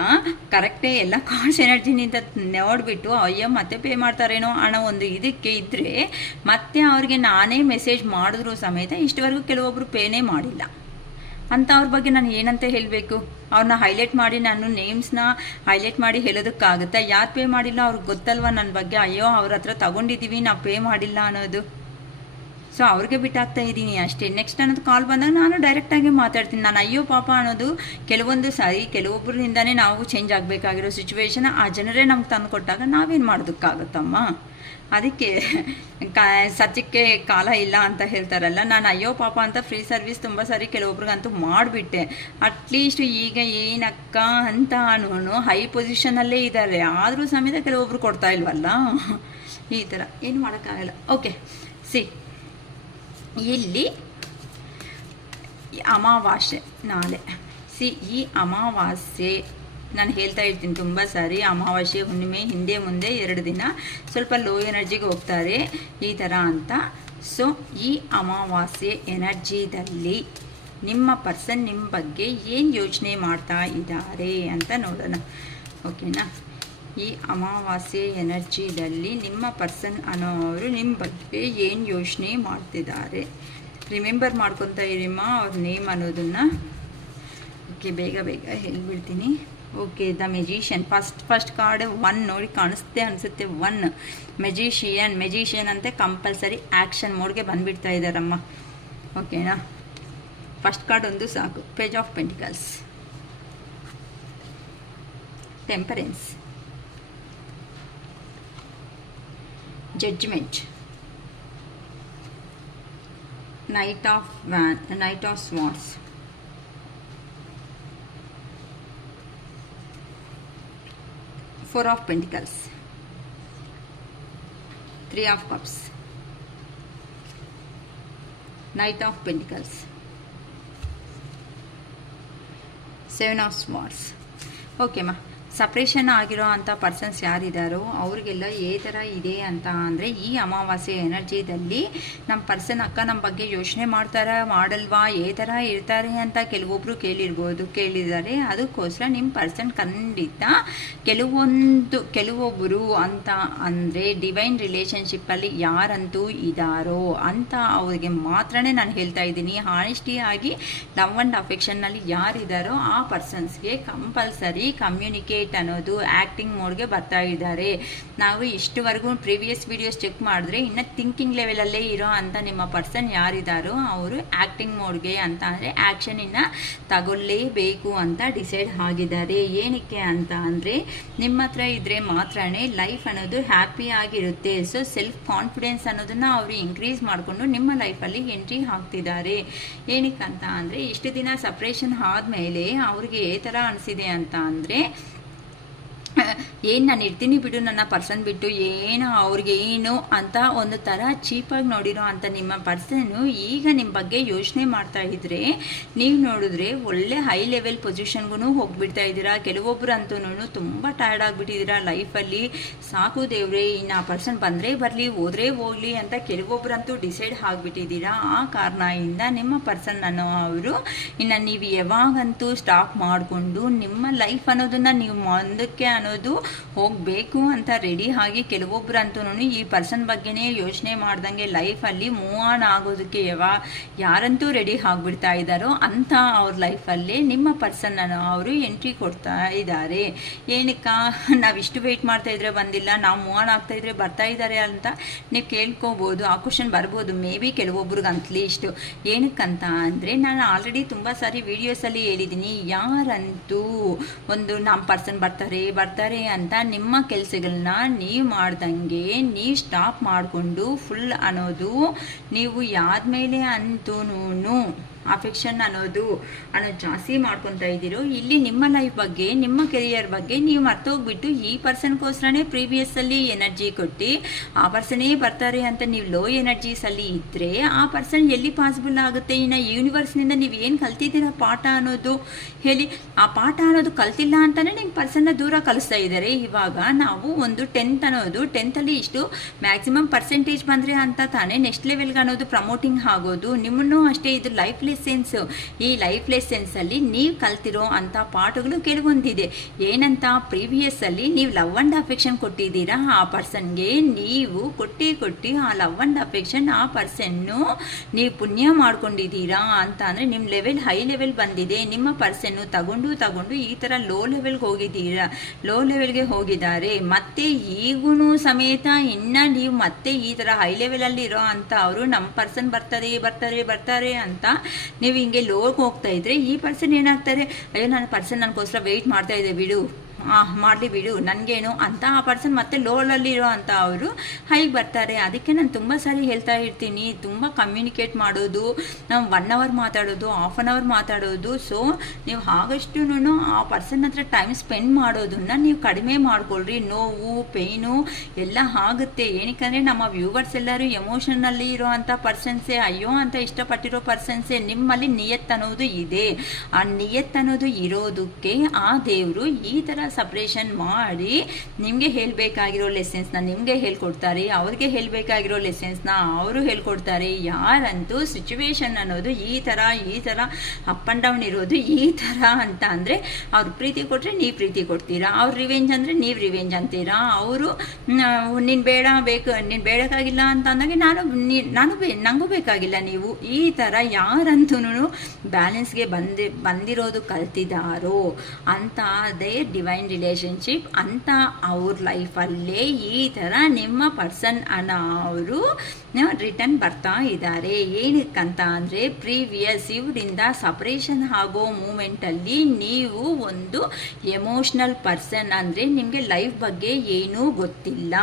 ಕರೆಕ್ಟೇ ಎಲ್ಲ ಕಾರ್ಡ್ಸ್ ಎನರ್ಜಿನಿಂದ ನೋಡಿಬಿಟ್ಟು ಅಯ್ಯೋ ಮತ್ತೆ ಪೇ ಮಾಡ್ತಾರೇನೋ ಅನ್ನೋ ಒಂದು ಇದಕ್ಕೆ ಇದ್ದರೆ ಮತ್ತೆ ಅವ್ರಿಗೆ ನಾನೇ ಮೆಸೇಜ್ ಮಾಡಿದ್ರು ಸಮೇತ ಇಷ್ಟವರೆಗೂ ಕೆಲವೊಬ್ಬರು ಪೇನೇ ಮಾಡಿಲ್ಲ ಅಂತ ಅವ್ರ ಬಗ್ಗೆ ನಾನು ಏನಂತ ಹೇಳಬೇಕು? ಅವ್ರನ್ನ ಹೈಲೈಟ್ ಮಾಡಿ ನಾನು ನೇಮ್ಸ್ನ ಹೈಲೈಟ್ ಮಾಡಿ ಹೇಳೋದಕ್ಕಾಗುತ್ತಾ? ಯಾರು ಪೇ ಮಾಡಿಲ್ಲ ಅವ್ರಿಗೆ ಗೊತ್ತಲ್ವ ನನ್ನ ಬಗ್ಗೆ. ಅಯ್ಯೋ ಅವ್ರ ಹತ್ರ ತಗೊಂಡಿದ್ದೀವಿ, ನಾವು ಪೇ ಮಾಡಿಲ್ಲ ಅನ್ನೋದು. ಸೊ ಅವ್ರಿಗೆ ಬಿಟ್ಟಾಗ್ತಾ ಇದ್ದೀನಿ ಅಷ್ಟೇ. ನೆಕ್ಸ್ಟ್ ಅನ್ನೋದು ಕಾಲ್ ಬಂದಾಗ ನಾನು ಡೈರೆಕ್ಟಾಗಿ ಮಾತಾಡ್ತೀನಿ. ನಾನು ಅಯ್ಯೋ ಪಾಪ ಅನ್ನೋದು ಕೆಲವೊಂದು ಸಾರಿ ಕೆಲವೊಬ್ಬರಿಂದನೇ ನಾವು ಚೇಂಜ್ ಆಗಬೇಕಾಗಿರೋ ಸಿಚುವೇಶನ್ ಆ ಜನರೇ ನಮ್ಗೆ ತಂದು ಕೊಟ್ಟಾಗ ನಾವೇನು ಮಾಡೋದಕ್ಕಾಗುತ್ತಮ್ಮ? ಅದಕ್ಕೆ ಸತ್ಯಕ್ಕೆ ಕಾಲ ಇಲ್ಲ ಅಂತ ಹೇಳ್ತಾರಲ್ಲ. ನಾನು ಅಯ್ಯೋ ಪಾಪ ಅಂತ ಫ್ರೀ ಸರ್ವಿಸ್ ತುಂಬ ಸಾರಿ ಕೆಲವೊಬ್ರಿಗಂತೂ ಮಾಡಿಬಿಟ್ಟೆ. ಅಟ್ಲೀಸ್ಟ್ ಈಗ ಏನಕ್ಕ ಅಂತ ಅನ್ನೋನು ಹೈ ಪೊಸಿಷನಲ್ಲೇ ಇದ್ದಾರೆ, ಆದರೂ ಸಮೇತ ಕೆಲವೊಬ್ರು ಕೊಡ್ತಾ ಇಲ್ವಲ್ಲ. ಈ ಥರ ಏನು ಮಾಡೋಕ್ಕಾಗಲ್ಲ. ಓಕೆ, ಸಿ ಇಲ್ಲಿ ಅಮಾವಾಸ್ಯೆ ನಾಳೆ. ಈ ಅಮಾವಾಸ್ಯೆ ನಾನು ಹೇಳ್ತಾ ಇರ್ತೀನಿ ತುಂಬ ಸಾರಿ, ಅಮಾವಾಸ್ಯೆ ಹುಣ್ಣಿಮೆ ಹಿಂದೆ ಮುಂದೆ 2 ದಿನ ಸ್ವಲ್ಪ ಲೋ ಎನರ್ಜಿಗೆ ಹೋಗ್ತಾರೆ ಈ ಥರ ಅಂತ. ಸೊ ಈ ಅಮಾವಾಸ್ಯೆ ಎನರ್ಜಿದಲ್ಲಿ ನಿಮ್ಮ ಪರ್ಸನ್ ನಿಮ್ಮ ಬಗ್ಗೆ ಏನು ಯೋಚನೆ ಮಾಡ್ತಾ ಇದ್ದಾರೆ ಅಂತ ನೋಡೋಣ, ಓಕೆನಾ. ಈ ಅಮಾವಾಸ್ಯೆ ಎನರ್ಜಿದಲ್ಲಿ ನಿಮ್ಮ ಪರ್ಸನ್ ಅನ್ನೋರು ನಿಮ್ಮ ಬಗ್ಗೆ ಏನು ಯೋಚನೆ ಮಾಡ್ತಿದ್ದಾರೆ ರಿಮೆಂಬರ್ ಮಾಡ್ಕೊತಾ ಇರಿಮ್ಮ ಅವ್ರ ನೇಮ್ ಅನ್ನೋದನ್ನು. ಓಕೆ, ಬೇಗ ಹೇಳ್ಬಿಡ್ತೀನಿ. Okay, the magician first card 1 ನೋಡಿ ಕಾಣಿಸುತ್ತೆ ಅನಿಸುತ್ತೆ. 1 ಮೆಜಿಷಿಯನ್ ಅಂತೆ ಕಂಪಲ್ಸರಿ ಆ್ಯಕ್ಷನ್ ಮೋಡ್ಗೆ ಬಂದುಬಿಡ್ತಾ ಇದ್ದಾರಮ್ಮ, ಓಕೆನಾ. ಫಸ್ಟ್ ಕಾರ್ಡ್ ಒಂದು ಸಾಕು. Page of pentacles, temperance, judgement, knight of swords, Four of Pentacles, 3 of Cups, Knight of Pentacles, 7 of Swords. Okay ma, suppression ಆಗಿರೋ ಅಂಥ ಪರ್ಸನ್ಸ್ ಯಾರಿದ್ದಾರೋ ಅವ್ರಿಗೆಲ್ಲ ಏ ಥರ ಇದೆ ಅಂತ ಅಂದರೆ, ಈ ಅಮಾವಾಸ್ಯೆ ಎನರ್ಜಿದಲ್ಲಿ ನಮ್ಮ ಪರ್ಸನ್ ಅಕ್ಕ ನಮ್ಮ ಬಗ್ಗೆ ಯೋಚನೆ ಮಾಡಲ್ವಾ, ಏ ಥರ ಇರ್ತಾರೆ ಅಂತ ಕೇಳಿದ್ದಾರೆ. ಅದಕ್ಕೋಸ್ಕರ ನಿಮ್ಮ ಪರ್ಸನ್ ಖಂಡಿತ ಕೆಲವೊಬ್ಬರು ಅಂತ ಅಂದರೆ ಡಿವೈನ್ ರಿಲೇಷನ್ಶಿಪ್ಪಲ್ಲಿ ಯಾರಂತೂ ಇದ್ದಾರೋ ಅಂತ ಅವ್ರಿಗೆ ಮಾತ್ರನೇ ನಾನು ಹೇಳ್ತಾ ಇದ್ದೀನಿ. ಹಾನೆಸ್ಟಿಯಾಗಿ ಲವ್ ಆ್ಯಂಡ್ ಅಫೆಕ್ಷನ್ನಲ್ಲಿ ಯಾರಿದ್ದಾರೋ ಆ ಪರ್ಸನ್ಸ್ಗೆ ಕಂಪಲ್ಸರಿ ಕಮ್ಯುನಿಕೇಟ್ ಅನ್ನೋದು ಆ್ಯಕ್ಟಿಂಗ್ ಮೋಡ್ಗೆ ಬರ್ತಾ ಇದ್ದಾರೆ. ನಾವು ಇಷ್ಟುವರೆಗೂ ಪ್ರೀವಿಯಸ್ ವಿಡಿಯೋಸ್ ಚೆಕ್ ಮಾಡಿದ್ರೆ ಇನ್ನು ಥಿಂಕಿಂಗ್ ಲೆವೆಲಲ್ಲೇ ಇರೋ ಅಂತ ನಿಮ್ಮ ಪರ್ಸನ್ ಯಾರಿದ್ದಾರೋ ಅವರು ಆ್ಯಕ್ಟಿಂಗ್ ಮೋಡ್ಗೆ ಅಂತ ಅಂದರೆ ಆ್ಯಕ್ಷನಿನ ತಗೊಳ್ಳೇಬೇಕು ಅಂತ ಡಿಸೈಡ್ ಆಗಿದ್ದಾರೆ. ಏನಕ್ಕೆ ಅಂತ ಅಂದರೆ ನಿಮ್ಮ ಹತ್ರ ಇದ್ದರೆ ಮಾತ್ರನೇ ಲೈಫ್ ಅನ್ನೋದು ಹ್ಯಾಪಿ ಆಗಿರುತ್ತೆ. ಸೊ ಸೆಲ್ಫ್ ಕಾನ್ಫಿಡೆನ್ಸ್ ಅನ್ನೋದನ್ನು ಅವರು ಇನ್ಕ್ರೀಸ್ ಮಾಡಿಕೊಂಡು ನಿಮ್ಮ ಲೈಫಲ್ಲಿ ಎಂಟ್ರಿ ಆಗ್ತಿದ್ದಾರೆ. ಏನಕ್ಕಂತ ಅಂದರೆ ಇಷ್ಟು ದಿನ ಸಪ್ರೇಷನ್ ಆದಮೇಲೆ ಅವ್ರಿಗೆ ಈ ಥರ ಅನಿಸಿದೆ ಅಂತ ಅಂದರೆ ಏನು ನಾನು ಇರ್ತೀನಿ ಬಿಡು ನನ್ನ ಪರ್ಸನ್ ಬಿಟ್ಟು, ಏನು ಅವ್ರಿಗೇನು ಅಂತ ಒಂದು ಥರ ಚೀಪಾಗಿ ನೋಡಿರೋ ಅಂತ ನಿಮ್ಮ ಪರ್ಸನ್ನು ಈಗ ನಿಮ್ಮ ಬಗ್ಗೆ ಯೋಚನೆ ಮಾಡ್ತಾ ಇದ್ರೆ ನೀವು ನೋಡಿದ್ರೆ ಒಳ್ಳೆ ಹೈ ಲೆವೆಲ್ ಪೊಸಿಷನ್ಗೂ ಹೋಗ್ಬಿಡ್ತಾ ಇದ್ದೀರಾ. ಕೆಲವೊಬ್ರು ಅಂತೂ ತುಂಬ ಟಯರ್ಡ್ ಆಗಿಬಿಟ್ಟಿದ್ದೀರಾ ಲೈಫಲ್ಲಿ. ಸಾಕು ದೇವ್ರೆ, ಇನ್ನು ಆ ಪರ್ಸನ್ ಬಂದರೆ ಬರಲಿ ಹೋದರೆ ಹೋಗಲಿ ಅಂತ ಕೆಲವೊಬ್ರಂತೂ ಡಿಸೈಡ್ ಆಗಿಬಿಟ್ಟಿದ್ದೀರಾ. ಆ ಕಾರಣದಿಂದ ನಿಮ್ಮ ಪರ್ಸನ್ ಅನ್ನೋ ಅವರು ಇನ್ನು ನೀವು ಯಾವಾಗಂತೂ ಸ್ಟಾಪ್ ಮಾಡಿಕೊಂಡು ನಿಮ್ಮ ಲೈಫ್ ಅನ್ನೋದನ್ನು ನೀವು ಮುಂದಕ್ಕೆ ಅನ್ನೋದು ಹೋಗಬೇಕು ಅಂತ ರೆಡಿ ಆಗಿ ಕೆಲವೊಬ್ರಂತೂ ಈ ಪರ್ಸನ್ ಬಗ್ಗೆನೇ ಯೋಚನೆ ಮಾಡ್ದಂಗೆ ಲೈಫಲ್ಲಿ ಮೂವ್ ಆನ್ ಆಗೋದಕ್ಕೆ ಯಾರಂತೂ ರೆಡಿ ಆಗಿಬಿಡ್ತಾ ಇದ್ದಾರೋ ಅಂತ ಅವ್ರ ಲೈಫಲ್ಲಿ ನಿಮ್ಮ ಪರ್ಸನ್ ಅವರು ಎಂಟ್ರಿ ಕೊಡ್ತಾ ಇದ್ದಾರೆ. ಏನಕ್ಕ ನಾವಿಷ್ಟು ವೆಯ್ಟ್ ಮಾಡ್ತಾ ಇದ್ರೆ ಬಂದಿಲ್ಲ, ನಾವು ಮೂವ್ ಆನ್ ಆಗ್ತಾ ಇದ್ರೆ ಬರ್ತಾ ಇದ್ದಾರೆ ಅಂತ ನೀವು ಕೇಳ್ಕೋಬೋದು. ಆ ಕ್ವಶನ್ ಬರ್ಬೋದು ಮೇ ಬಿ ಕೆಲವೊಬ್ರಿಗೆ ಅಂತಲೇ ಇಷ್ಟು. ಏನಕ್ಕಂತ ಅಂದರೆ ನಾನು ಆಲ್ರೆಡಿ ತುಂಬ ಸಾರಿ ವೀಡಿಯೋಸಲ್ಲಿ ಹೇಳಿದ್ದೀನಿ, ಯಾರಂತೂ ಒಂದು ನಮ್ಮ ಪರ್ಸನ್ ಬರ್ತಾರೆ ಅಂತ ನಿಮ್ಮ ಕೆಲಸಗಳನ್ನ ನೀವು ಮಾಡ್ದಂಗೆ ನೀವು ಸ್ಟಾಪ್ ಮಾಡಿಕೊಂಡು ಫುಲ್ ಅನ್ನೋದು ನೀವು ಯಾದ್ಮೇಲೆ ಅಂತೂ ಅಫೆಕ್ಷನ್ ಅನ್ನೋದು ಜಾಸ್ತಿ ಮಾಡ್ಕೊತಾ ಇದ್ದೀರೋ, ಇಲ್ಲಿ ನಿಮ್ಮ ಲೈಫ್ ಬಗ್ಗೆ ನಿಮ್ಮ ಕೆರಿಯರ್ ಬಗ್ಗೆ ನೀವು ಮರ್ತೋಗ್ಬಿಟ್ಟು ಈ ಪರ್ಸನ್ಗೋಸ್ಕರನೇ ಪ್ರೀವಿಯಸ್ಸಲ್ಲಿ ಎನರ್ಜಿ ಕೊಟ್ಟು ಆ ಪರ್ಸನೇ ಬರ್ತಾರೆ ಅಂತ ನೀವು ಲೋ ಎನರ್ಜೀಸಲ್ಲಿ ಇದ್ದರೆ ಆ ಪರ್ಸನ್ ಎಲ್ಲಿ ಪಾಸಿಬಲ್ ಆಗುತ್ತೆ? ಇನ್ನು ಯೂನಿವರ್ಸ್ನಿಂದ ನೀವು ಏನು ಕಲ್ತಿದ್ದೀರ ಪಾಠ ಅನ್ನೋದು ಹೇಳಿ. ಆ ಪಾಠ ಅನ್ನೋದು ಕಲ್ತಿಲ್ಲ ಅಂತಲೇ ನಿಮ್ಮ ಪರ್ಸನ್ನ ದೂರ ಕಲಿಸ್ತಾ ಇದ್ದಾರೆ. ಇವಾಗ ನಾವು ಒಂದು 10th ಅನ್ನೋದು 10th ಇಷ್ಟು ಮ್ಯಾಕ್ಸಿಮಮ್ ಪರ್ಸೆಂಟೇಜ್ ಬಂದರೆ ಅಂತ ತಾನೇ ನೆಕ್ಸ್ಟ್ ಲೆವೆಲ್ಗೆ ಅನ್ನೋದು ಪ್ರಮೋಟಿಂಗ್ ಆಗೋದು. ನಿಮ್ಮನ್ನು ಅಷ್ಟೇ ಇದು ಲೈಫ್ ಲೆಸನ್ಸ್. ಈ ಲೈಫ್ ಲೆಸನ್ಸ್ ಅಲ್ಲಿ ನೀವು ಕಲ್ತಿರೋ ಅಂತ ಪಾಠಗಳು ಕೆಲವೊಂದಿದೆ. ಏನಂತ ಪ್ರೀವಿಯಸ್ ಅಲ್ಲಿ ನೀವು ಲವ್ ಅಂಡ್ ಅಫೆಕ್ಷನ್ ಕೊಟ್ಟಿದ್ದೀರಾ ಆ ಪರ್ಸನ್ಗೆ, ನೀವು ಕೊಟ್ಟಿ ಆ ಲವ್ ಅಂಡ್ ಅಫೆಕ್ಷನ್ ಆ ಪರ್ಸನ್ನು ನೀವು ಪುಣ್ಯ ಮಾಡ್ಕೊಂಡಿದ್ದೀರಾ ಅಂತ ಅಂದರೆ ನಿಮ್ಮ ಲೆವೆಲ್ ಹೈ ಲೆವೆಲ್ ಬಂದಿದೆ. ನಿಮ್ಮ ಪರ್ಸನ್ನು ತಗೊಂಡು ಈ ಥರ ಲೋ ಲೆವೆಲ್ಗೆ ಹೋಗಿದ್ದೀರಾ, ಲೋ ಲೆವೆಲ್ಗೆ ಹೋಗಿದ್ದಾರೆ. ಮತ್ತೆ ಈಗೂ ಸಮೇತ ಇನ್ನು ನೀವು ಮತ್ತೆ ಈ ಥರ ಹೈ ಲೆವೆಲಲ್ಲಿ ಇರೋ ಅಂತ ಅವರು ನಮ್ಮ ಪರ್ಸನ್ ಬರ್ತಾರೆ ಅಂತ ನೀವು ಹಿಂಗೆ ಲೋಗೆ ಹೋಗ್ತಾ ಇದ್ರೆ ಈ ಪರ್ಸನ್ ಏನಾಗ್ತಾರೆ, ಅಯ್ಯೋ ನನ್ನ ಪರ್ಸನ್ ನನಗೋಸ್ಕರ ವೆಯ್ಟ್ ಮಾಡ್ತಾ ಇದೆ ಬಿಡು, ಮಾಡಲಿ ಬಿಡು ನನಗೇನು ಅಂತ ಆ ಪರ್ಸನ್ ಮತ್ತೆ ಲೋಲಲ್ಲಿರೋ ಅಂತ ಅವರು ಹೈಗೆ ಬರ್ತಾರೆ. ಅದಕ್ಕೆ ನಾನು ತುಂಬ ಸಾರಿ ಹೇಳ್ತಾ ಇರ್ತೀನಿ, ತುಂಬ ಕಮ್ಯುನಿಕೇಟ್ ಮಾಡೋದು, ನಾವು 1 hour ಮಾತಾಡೋದು, ಹಾಫ್ ಆನ್ ಅವರ್ ಮಾತಾಡೋದು. ಸೊ ನೀವು ಆದಷ್ಟು ಆ ಪರ್ಸನ್ ಹತ್ರ ಟೈಮ್ ಸ್ಪೆಂಡ್ ಮಾಡೋದನ್ನ ನೀವು ಕಡಿಮೆ ಮಾಡ್ಕೊಳ್ರಿ. ನೋವು ಪೇಯ್ನು ಎಲ್ಲ ಆಗುತ್ತೆ. ಏನಕ್ಕಂದರೆ ನಮ್ಮ ವ್ಯೂವರ್ಸ್ ಎಲ್ಲರೂ ಎಮೋಷನಲ್ಲಿ ಇರೋ ಅಂಥ ಪರ್ಸನ್ಸೇ, ಅಯ್ಯೋ ಅಂತ ಇಷ್ಟಪಟ್ಟಿರೋ ಪರ್ಸನ್ಸೇ. ನಿಮ್ಮಲ್ಲಿ ನಿಯತ್ ಅನ್ನೋದು ಇದೆ. ಆ ನಿಯತ್ ಅನ್ನೋದು ಇರೋದಕ್ಕೆ ಆ ದೇವರು ಈ ಥರ ಸಪ್ರೇಷನ್ ಮಾಡಿ ನಿಮಗೆ ಹೇಳಬೇಕಾಗಿರೋ ಲೆಸನ್ಸ್ನ ನಿಮಗೆ ಹೇಳ್ಕೊಡ್ತಾರೆ, ಅವ್ರಿಗೆ ಹೇಳಬೇಕಾಗಿರೋ ಲೆಸನ್ಸ್ನ ಅವರು ಹೇಳ್ಕೊಡ್ತಾರೆ. ಯಾರಂತೂ ಸಿಚುವೇಶನ್ ಅನ್ನೋದು ಈ ಥರ ಅಪ್ ಆ್ಯಂಡ್ ಡೌನ್ ಇರೋದು ಈ ಥರ ಅಂತ ಅಂದರೆ ಅವ್ರು ಪ್ರೀತಿ ಕೊಟ್ಟರೆ ನೀವು ಪ್ರೀತಿ ಕೊಡ್ತೀರಾ, ಅವ್ರು ರಿವೆಂಜ್ ಅಂದರೆ ನೀವು ರಿವೆಂಜ್ ಅಂತೀರಾ. ಅವರು ನೀನು ಬೇಡಕ್ಕಾಗಿಲ್ಲ ಅಂತ ಅಂದಾಗ ನನಗೂ ಬೇಕಾಗಿಲ್ಲ ನೀವು, ಈ ಥರ ಯಾರಂತೂ ಬ್ಯಾಲೆನ್ಸ್ಗೆ ಬಂದಿರೋದು ಕಲ್ತಿದ್ದಾರೋ ಅಂತ ಅದೇ ಡಿವೈನ್ ರಿಲೇಶನ್ಶಿಪ್ ಅಂತ ಅವ್ರ ಲೈಫಲ್ಲೇ ಈ ಥರ ನಿಮ್ಮ ಪರ್ಸನ್ ಅನ್ನೋ ಅವರು ರಿಟರ್ನ್ ಬರ್ತಾ ಇದ್ದಾರೆ. ಏನಕ್ಕಂತ ಅಂದರೆ ಪ್ರೀವಿಯಸ್ ಇವರಿಂದ ಸಪ್ರೇಷನ್ ಆಗೋ ಮೂಮೆಂಟಲ್ಲಿ ನೀವು ಒಂದು ಎಮೋಷ್ನಲ್ ಪರ್ಸನ್, ಅಂದರೆ ನಿಮಗೆ ಲೈಫ್ ಬಗ್ಗೆ ಏನೂ ಗೊತ್ತಿಲ್ಲ